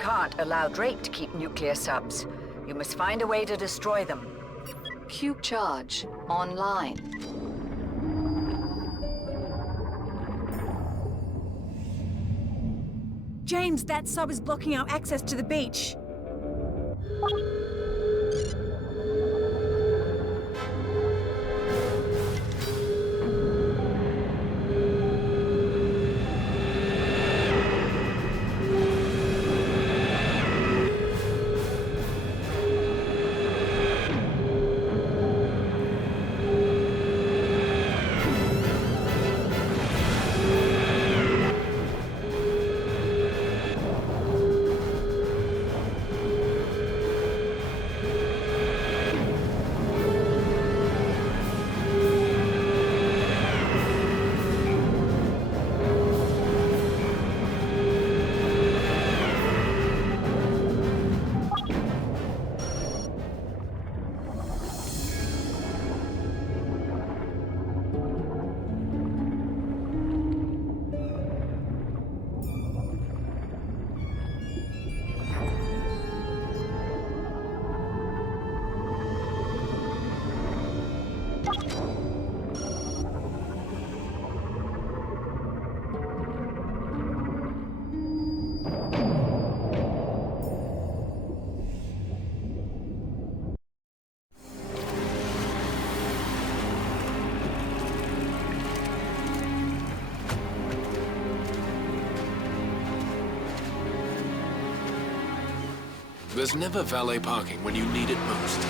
Can't allow Drake to keep nuclear subs. You must find a way to destroy them. Cube charge online. James, that sub is blocking our access to the beach. There's never valet parking when you need it most.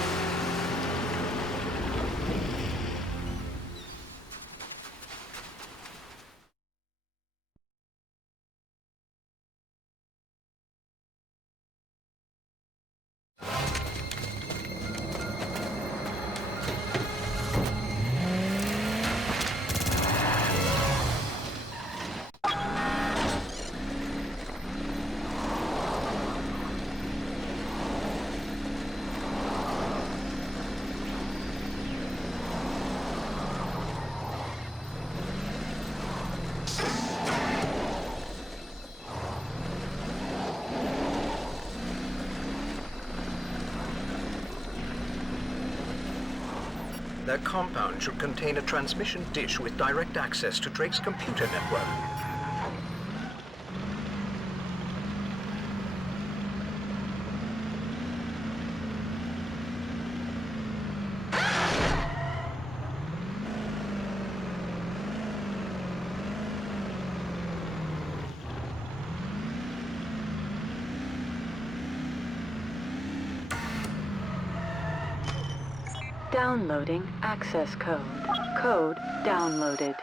Their compound should contain a transmission dish with direct access to Drake's computer network. Downloading access code. Code downloaded.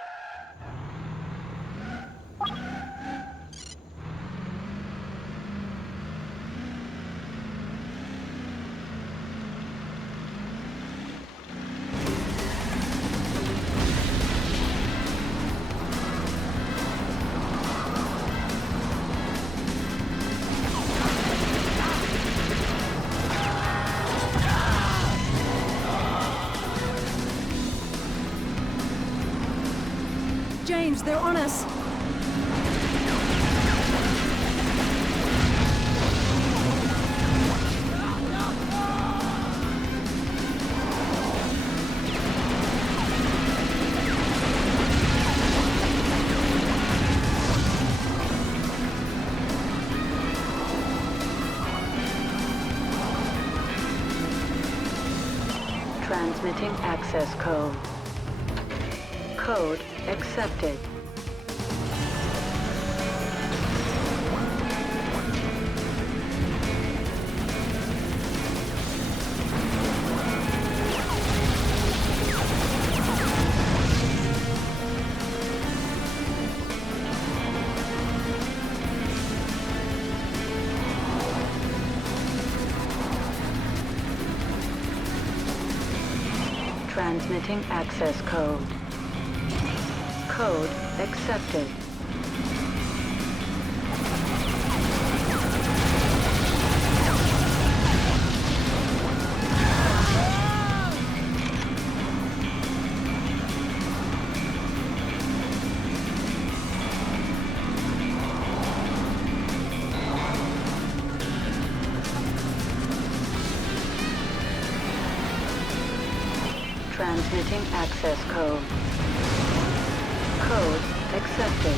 James, they're on us! Transmitting access code. Code accepted. Transmitting access code. Code accepted. Transmitting access code. Code accepted.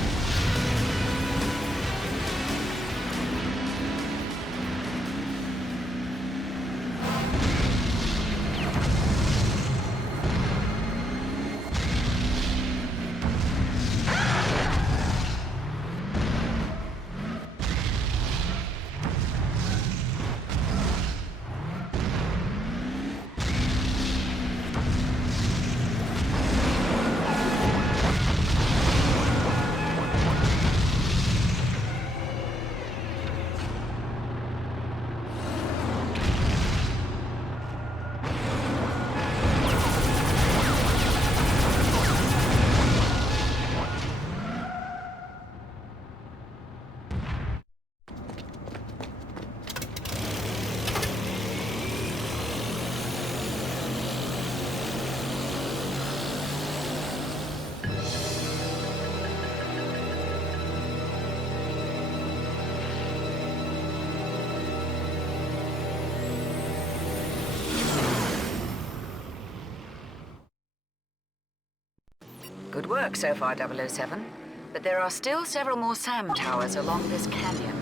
Good work so far, 007. But there are still several more SAM towers along this canyon.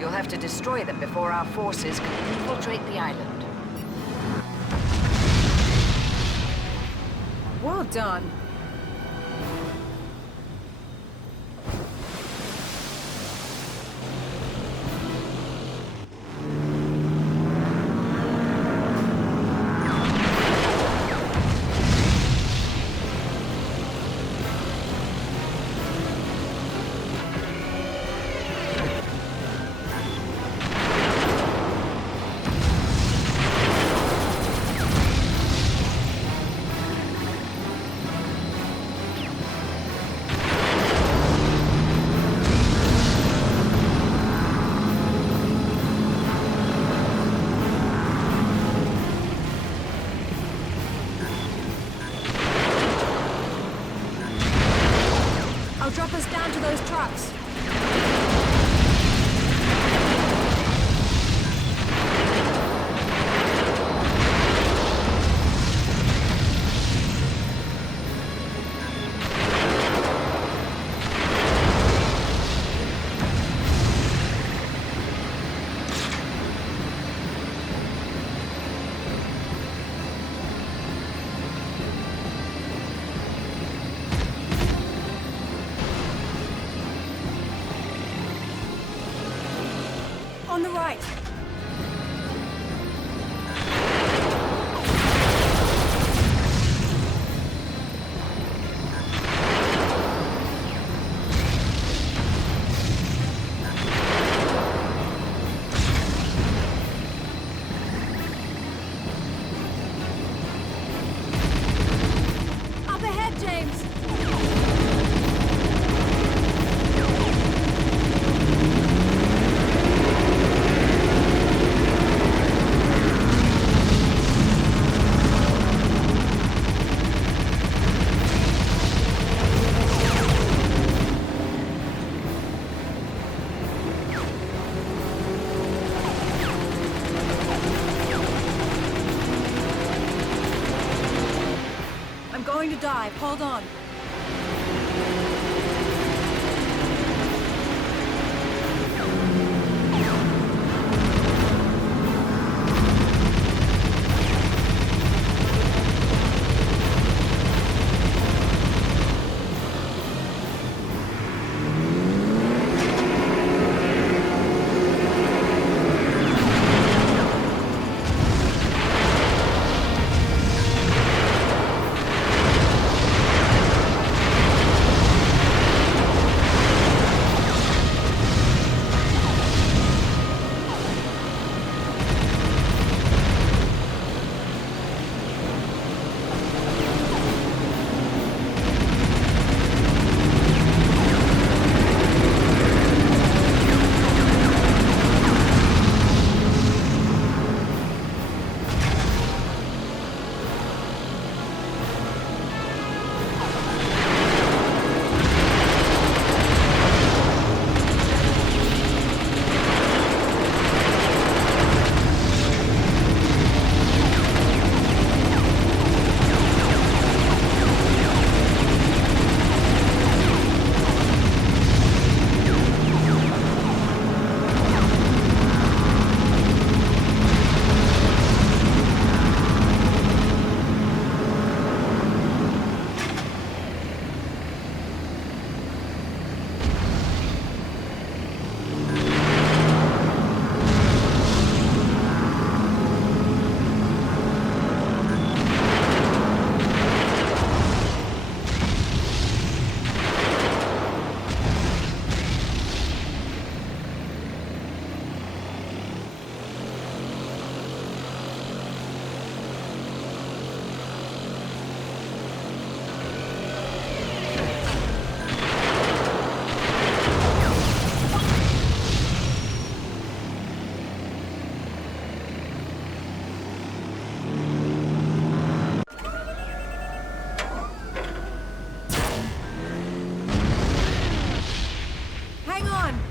You'll have to destroy them before our forces can infiltrate the island. Well done. Drop us down to those trucks. On the right. To dive. Hold on.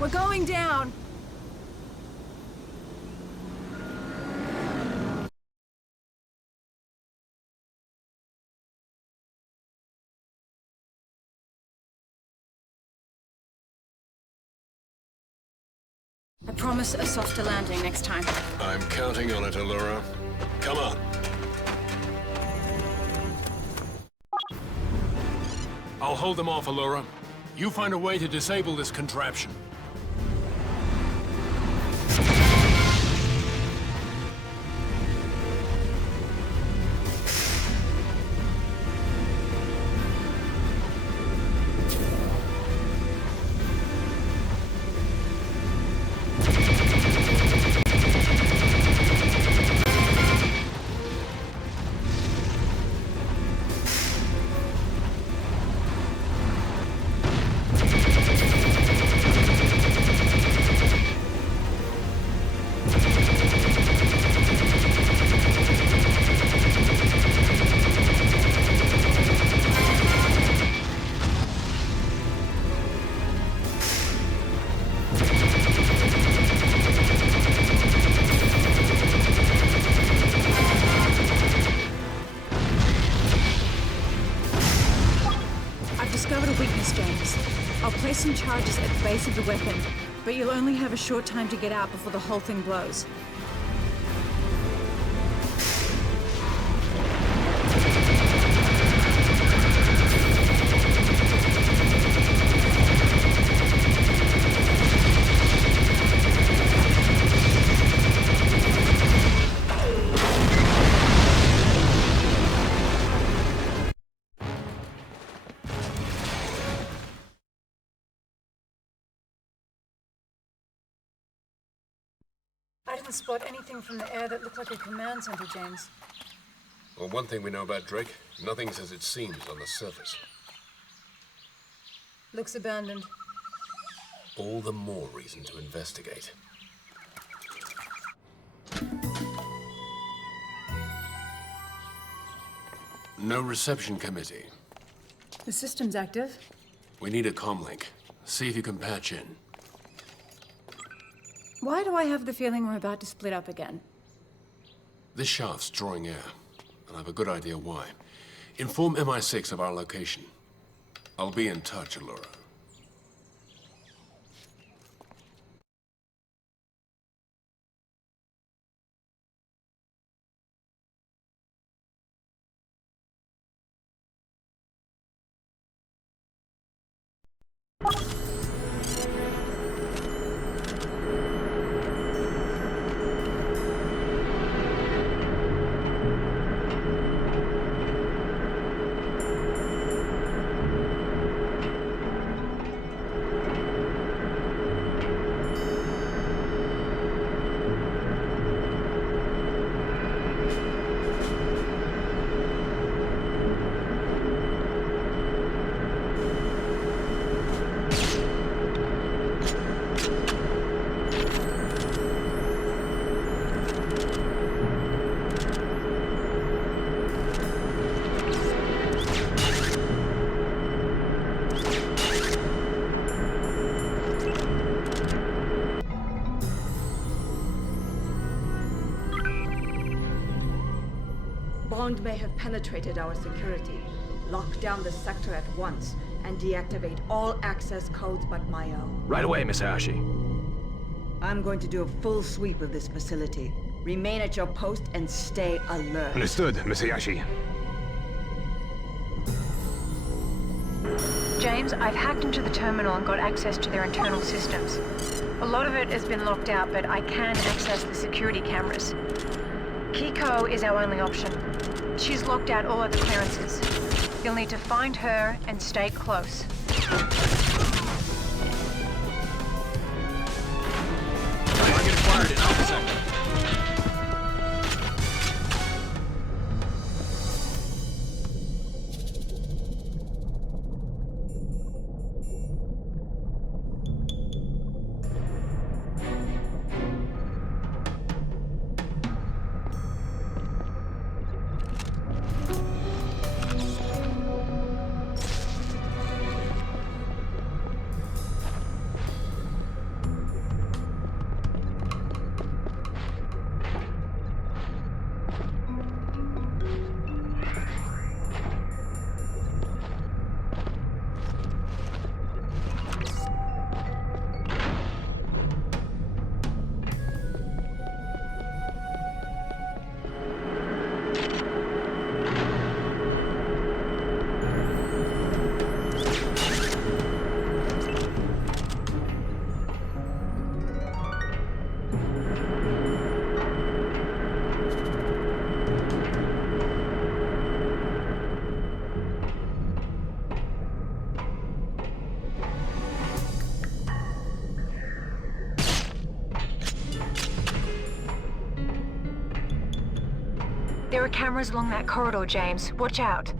We're going down! I promise a softer landing next time. I'm counting on it, Allura. Come on. I'll hold them off, Allura. You find a way to disable this contraption. Some charges at the base of the weapon, but you'll only have a short time to get out before the whole thing blows. I didn't spot anything from the air that looked like a command center, James. Well, one thing we know about Drake, nothing's as it seems on the surface. Looks abandoned. All the more reason to investigate. No reception committee. The system's active. We need a comlink. See if you can patch in. Why do I have the feeling we're about to split up again? This shaft's drawing air, and I have a good idea why. Inform MI6 of our location. I'll be in touch, Allura. Bond may have penetrated our security. Lock down the sector at once and deactivate all access codes but my own. Right away, Miss Hayashi. I'm going to do a full sweep of this facility. Remain at your post and stay alert. Understood, Miss Hayashi. James, I've hacked into the terminal and got access to their internal systems. A lot of it has been locked out, but I can access the security cameras. Kiko is our only option. She's locked out all other clearances. You'll need to find her and stay close. Target acquired in Alpha Sector. There are cameras along that corridor, James. Watch out.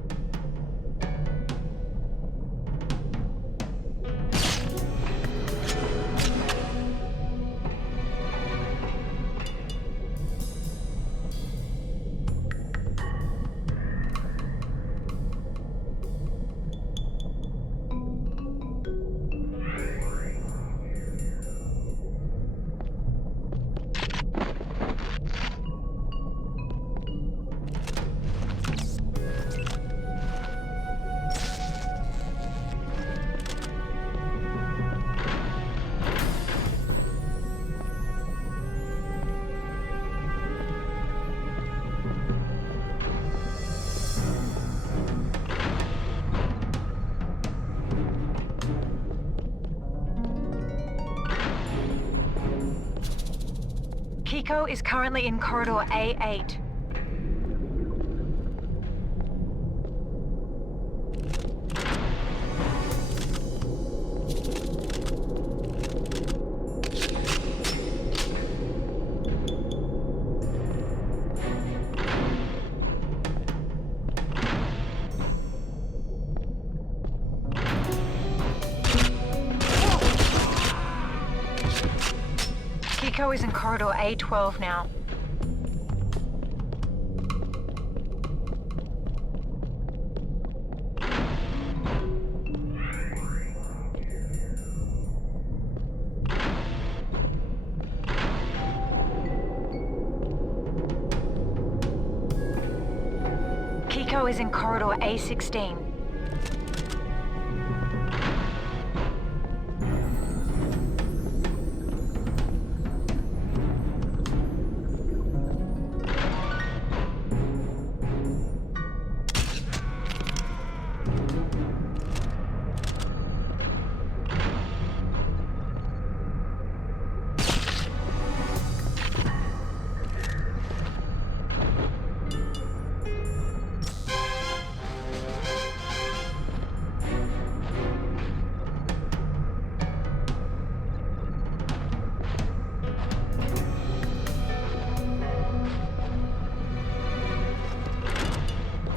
Kiko is currently in corridor A8. Kiko is in corridor A12 now. Kiko is in corridor A16.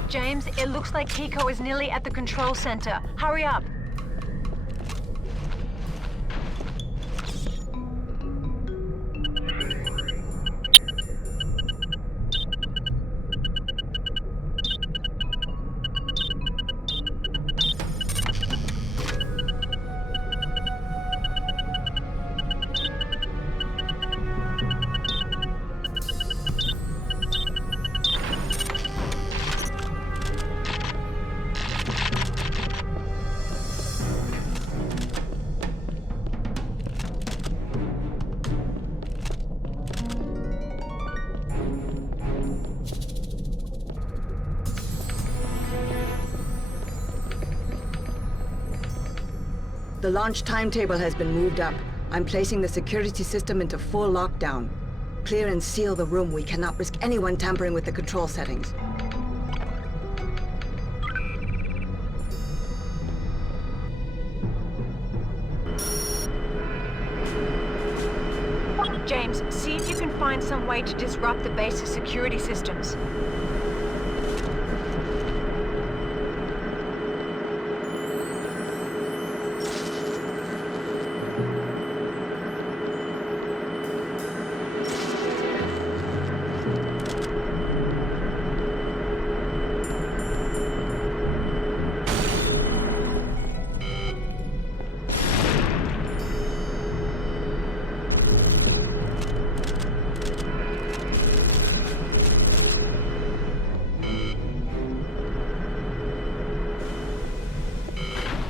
James, it looks like Kiko is nearly at the control center. Hurry up! The launch timetable has been moved up. I'm placing the security system into full lockdown. Clear and seal the room. We cannot risk anyone tampering with the control settings. James, see if you can find some way to disrupt the base's security systems.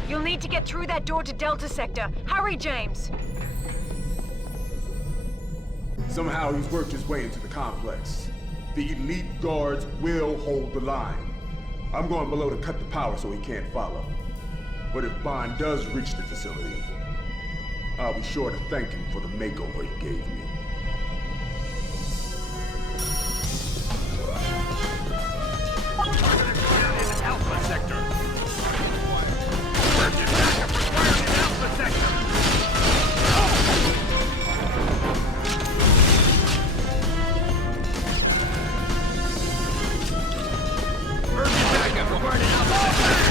You'll need to get through that door to Delta Sector. Hurry, James! Somehow he's worked his way into the complex. The elite guards will hold the line. I'm going below to cut the power so he can't follow. But if Bond does reach the facility, I'll be sure to thank him for the makeover he gave me. Alpha Sector! Urgent backup required in Alpha Sector! Urgent backup required in Alpha Sector!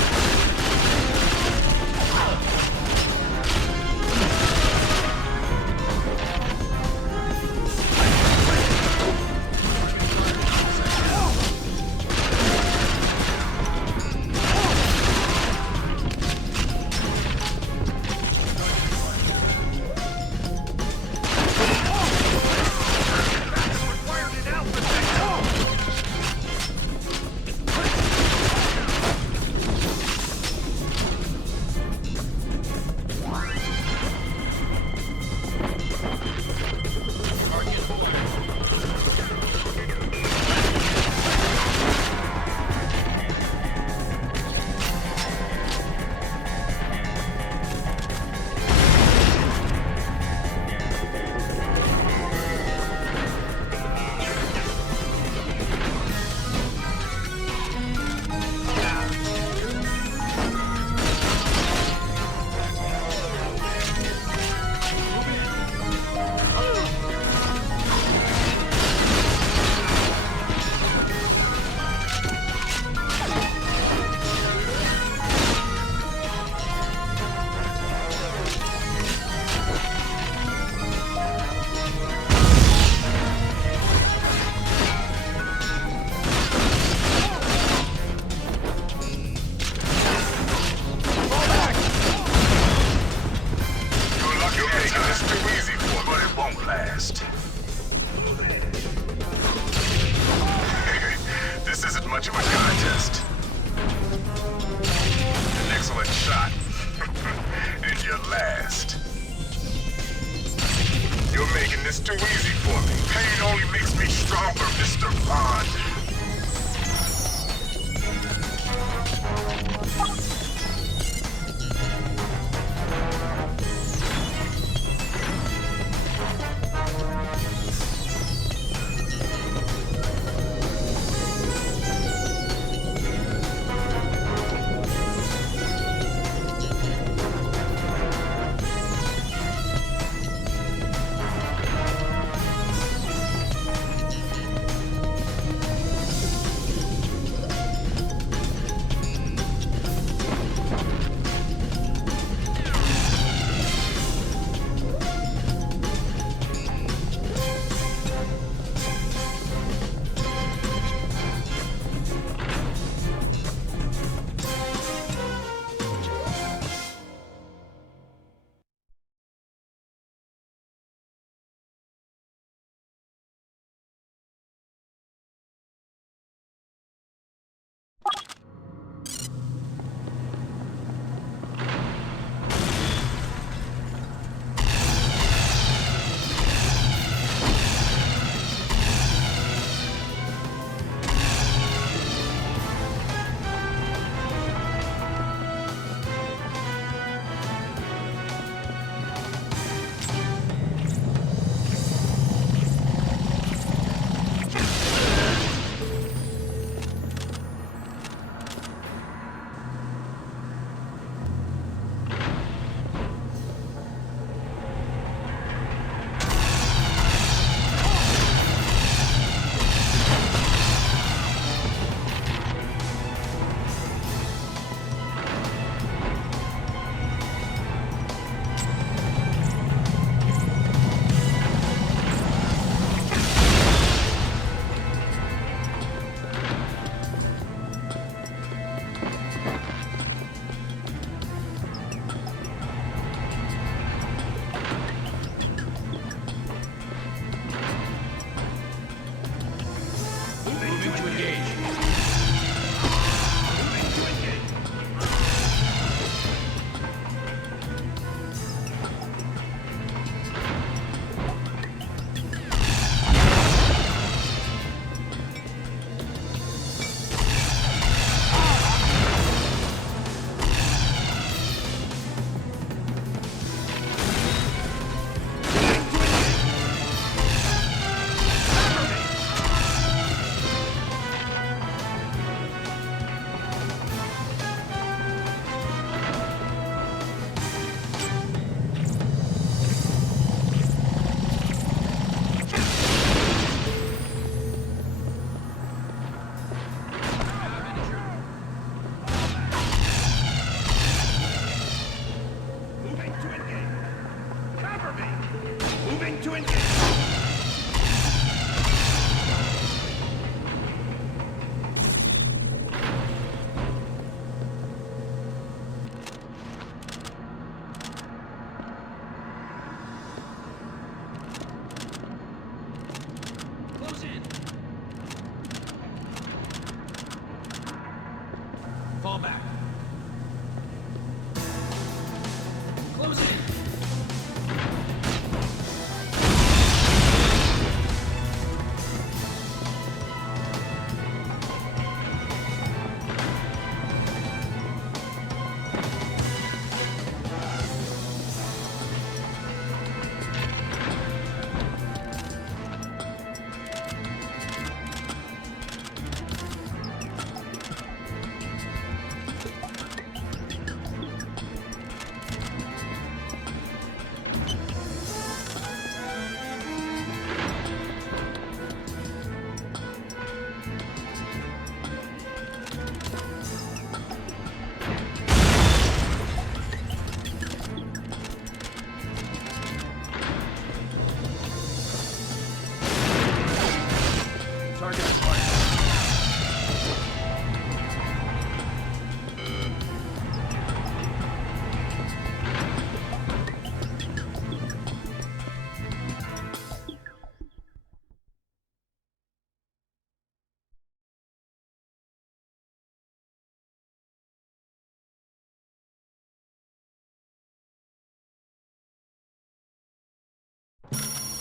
this too easy for me, but it won't last. This isn't much of a contest. An excellent shot. And you're last. You're making this too easy for me. Pain only makes me stronger, Mr. Bond.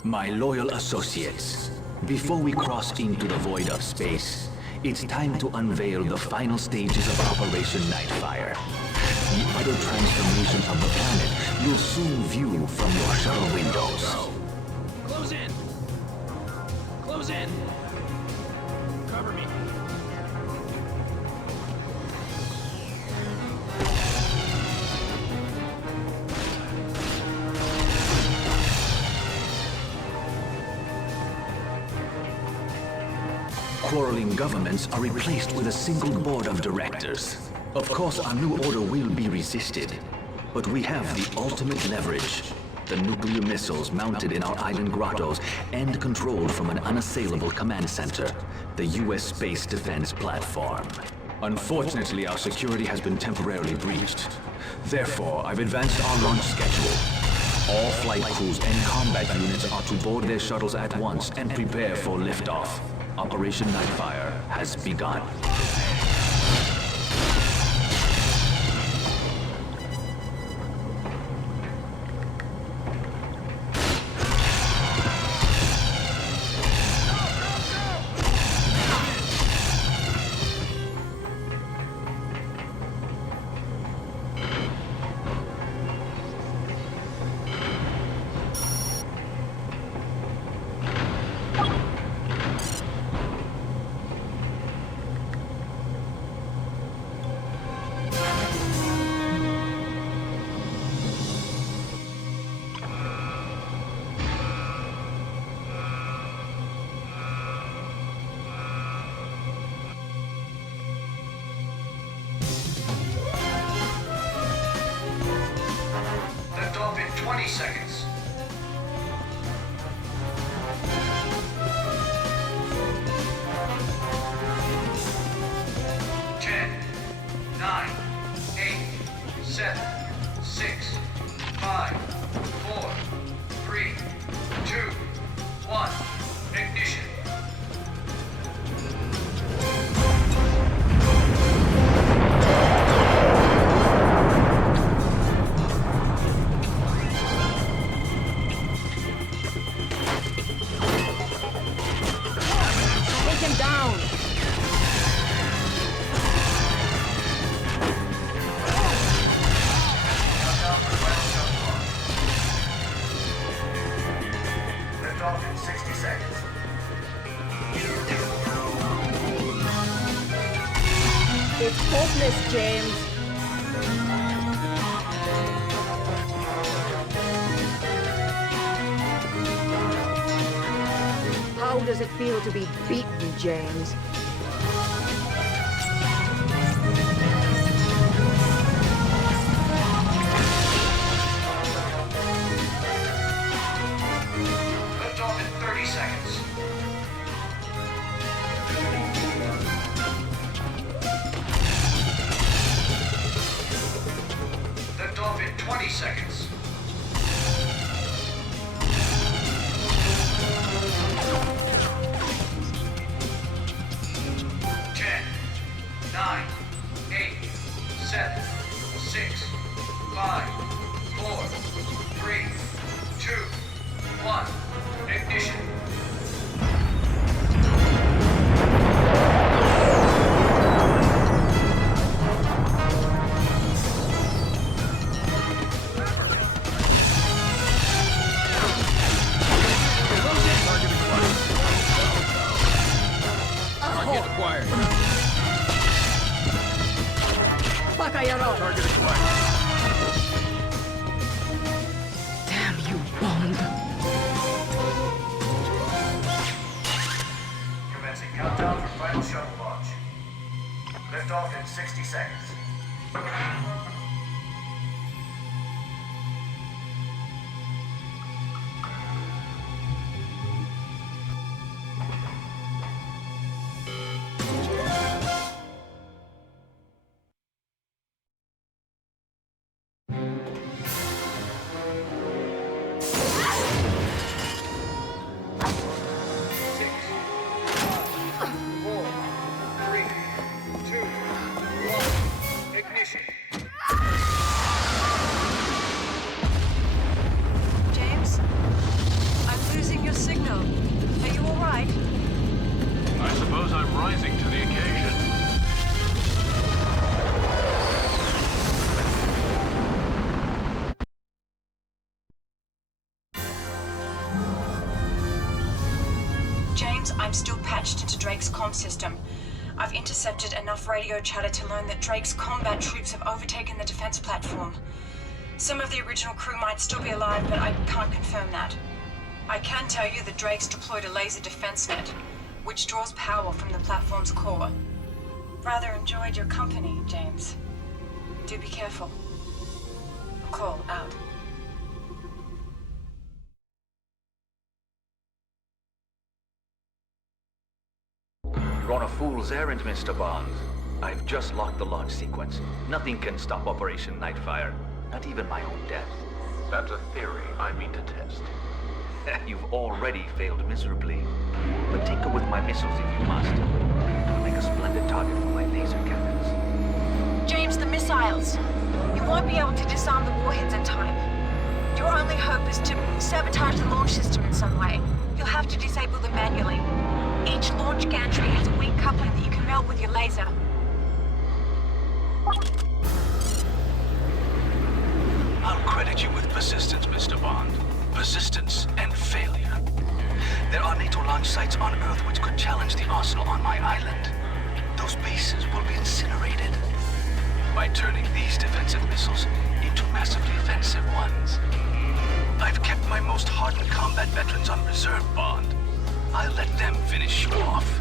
My loyal associates, before we cross into the void of space, it's time to unveil the final stages of Operation Nightfire. The utter transformation of the planet you'll soon view from your shuttle windows. Close in! Close in! Cover me. Quarreling governments are replaced with a single board of directors. Of course, our new order will be resisted, but we have the ultimate leverage. The nuclear missiles mounted in our island grottos and controlled from an unassailable command center, the U.S. Space Defense Platform. Unfortunately, our security has been temporarily breached. Therefore, I've advanced our launch schedule. All flight crews and combat units are to board their shuttles at once and prepare for liftoff. Operation Nightfire has begun. Lift off in 20 seconds. Ten, 9, 8, 7, 6, 5, 4, 3, 2, 1. Ignition. Take him down! Lift off in 60 seconds. It's hopeless, James. How does it feel to be beaten, James? Lift off in 30 seconds. Lift off in 20 seconds. Ten, 9, 8, 7, 6, 5, 4, 3, 2, 1. Ignition. Target acquired. Bakayaro! Target acquired. Damn you, Bond. Commencing countdown for final shuttle launch. Lift off in 60 seconds. Ignition. James, I'm still patched into Drake's comm system. I've intercepted enough radio chatter to learn that Drake's combat troops have overtaken the defense platform. Some of the original crew might still be alive, but I can't confirm that. I can tell you that Drake's deployed a laser defense net, which draws power from the platform's core. Rather enjoyed your company, James. Do be careful. Call out. You're on a fool's errand, Mr. Bond. I've just locked the launch sequence. Nothing can stop Operation Nightfire. Not even my own death. That's a theory I mean to test. You've already failed miserably. But tinker with my missiles if you must. You'll make a splendid target for my laser cannons. James, the missiles. You won't be able to disarm the warheads in time. Your only hope is to sabotage the launch system in some way. You'll have to disable them manually. Each launch gantry has a weak coupling that you can melt with your laser. I'll credit you with persistence, Mr. Bond. Persistence and failure. There are NATO launch sites on Earth which could challenge the arsenal on my island. Those bases will be incinerated by turning these defensive missiles into massively offensive ones. I've kept my most hardened combat veterans on reserve, Bond. I'll let them finish you off.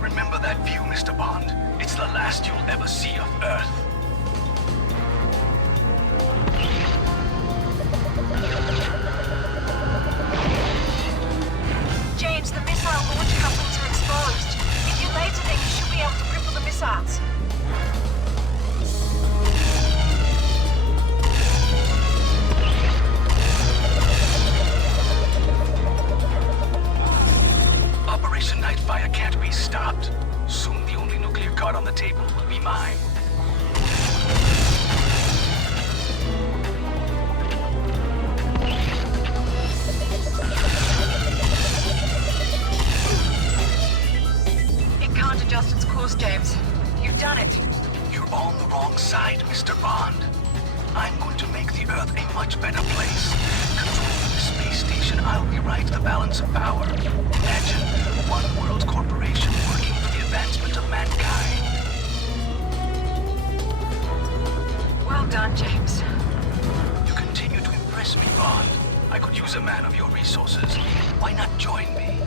Remember that view, Mr. Bond. It's the last you'll ever see of Earth. James, the missile launch couplings are exposed. If you laser them, you should be able to cripple the missiles. Operation Nightfire can't be stopped. Soon the only nuclear card on the table will be mine. It can't adjust its course, James. You've done it. You're on the wrong side, Mr. Bond. I'm going to make the Earth a much better place. Controlling the space station, I'll rewrite the balance of power. Imagine one world corporation working for the advancement of mankind. Well done, James. You continue to impress me, Bond. I could use a man of your resources. Why not join me?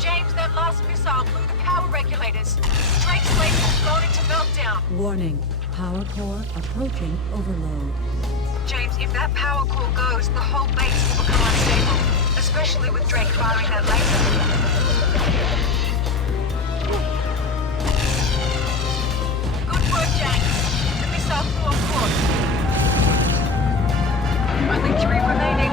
James, that last missile blew the power regulators. Drake's laser's gone into meltdown. Warning. Power core approaching overload. James, if that power core goes, the whole base will become unstable. Especially with Drake firing that laser. Good work, James. The missile flew off course. Only 3 remaining.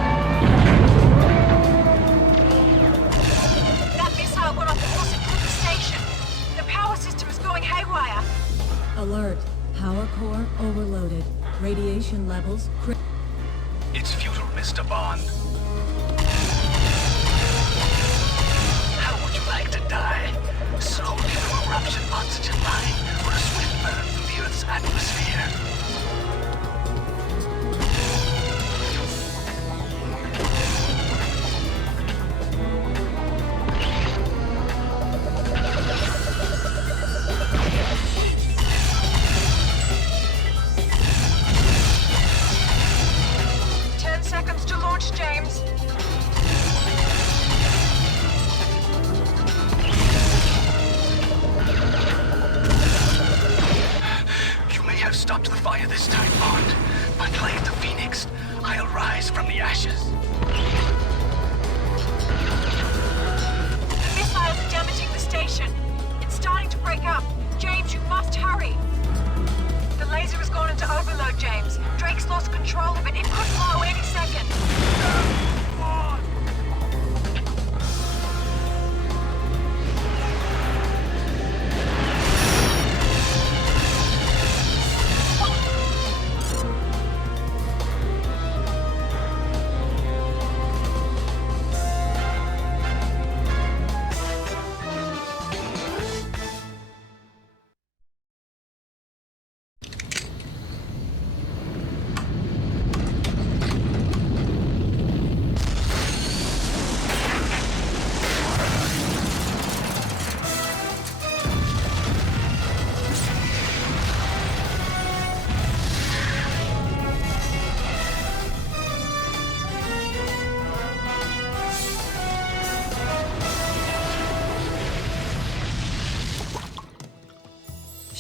That missile went off course and hit the station. The power system is going haywire. Alert. Power core overloaded. Radiation levels It's futile, Mr. Bond. How would you like to die? Slowly through a ruptured oxygen line or a swift burn through the Earth's atmosphere? Seconds to launch, James.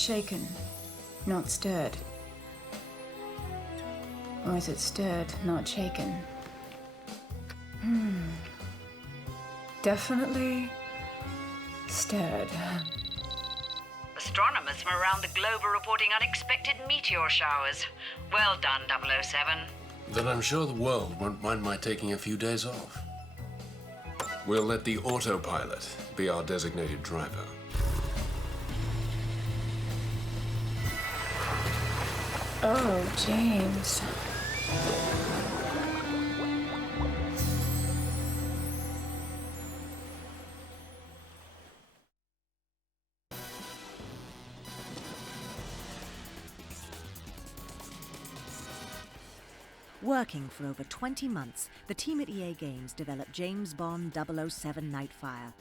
shaken, not stirred? Or is it stirred, not shaken? Definitely stirred. Astronomers from around the globe are reporting unexpected meteor showers. Well done, 007. Then I'm sure the world won't mind my taking a few days off. We'll let the autopilot be our designated driver. Oh, James. Working for over 20 months, the team at EA Games developed James Bond 007 Nightfire.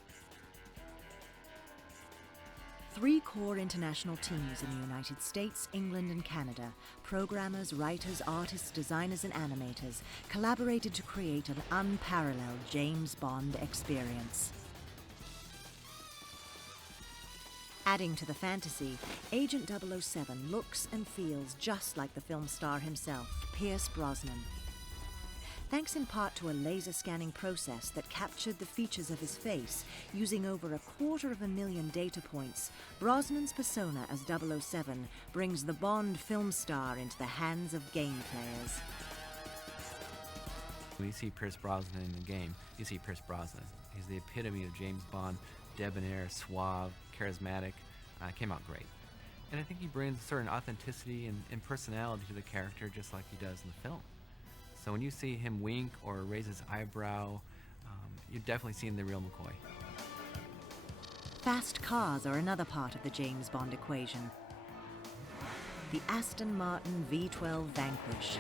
3 core international teams in the United States, England and Canada, programmers, writers, artists, designers and animators, collaborated to create an unparalleled James Bond experience. Adding to the fantasy, Agent 007 looks and feels just like the film star himself, Pierce Brosnan. Thanks in part to a laser scanning process that captured the features of his face using over 250,000 data points, Brosnan's persona as 007 brings the Bond film star into the hands of game players. When you see Pierce Brosnan in the game, you see Pierce Brosnan. He's the epitome of James Bond, debonair, suave, charismatic. Came out great. And I think he brings a certain authenticity and personality to the character just like he does in the film. So when you see him wink or raise his eyebrow, you're definitely seeing the real McCoy. Fast cars are another part of the James Bond equation. The Aston Martin V12 Vanquish.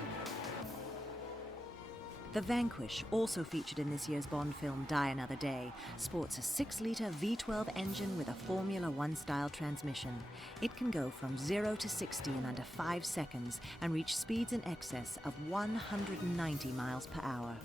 The Vanquish, also featured in this year's Bond film Die Another Day, sports a 6-litre V12 engine with a Formula 1 style transmission. It can go from 0 to 60 in under 5 seconds and reach speeds in excess of 190 miles per hour.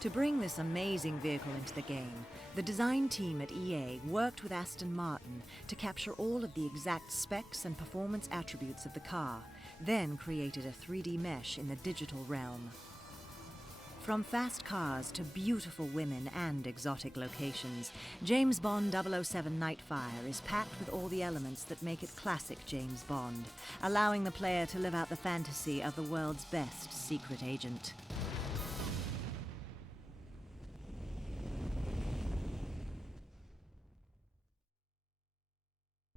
To bring this amazing vehicle into the game, the design team at EA worked with Aston Martin to capture all of the exact specs and performance attributes of the car, then created a 3D mesh in the digital realm. From fast cars to beautiful women and exotic locations, James Bond 007 Nightfire is packed with all the elements that make it classic James Bond, allowing the player to live out the fantasy of the world's best secret agent.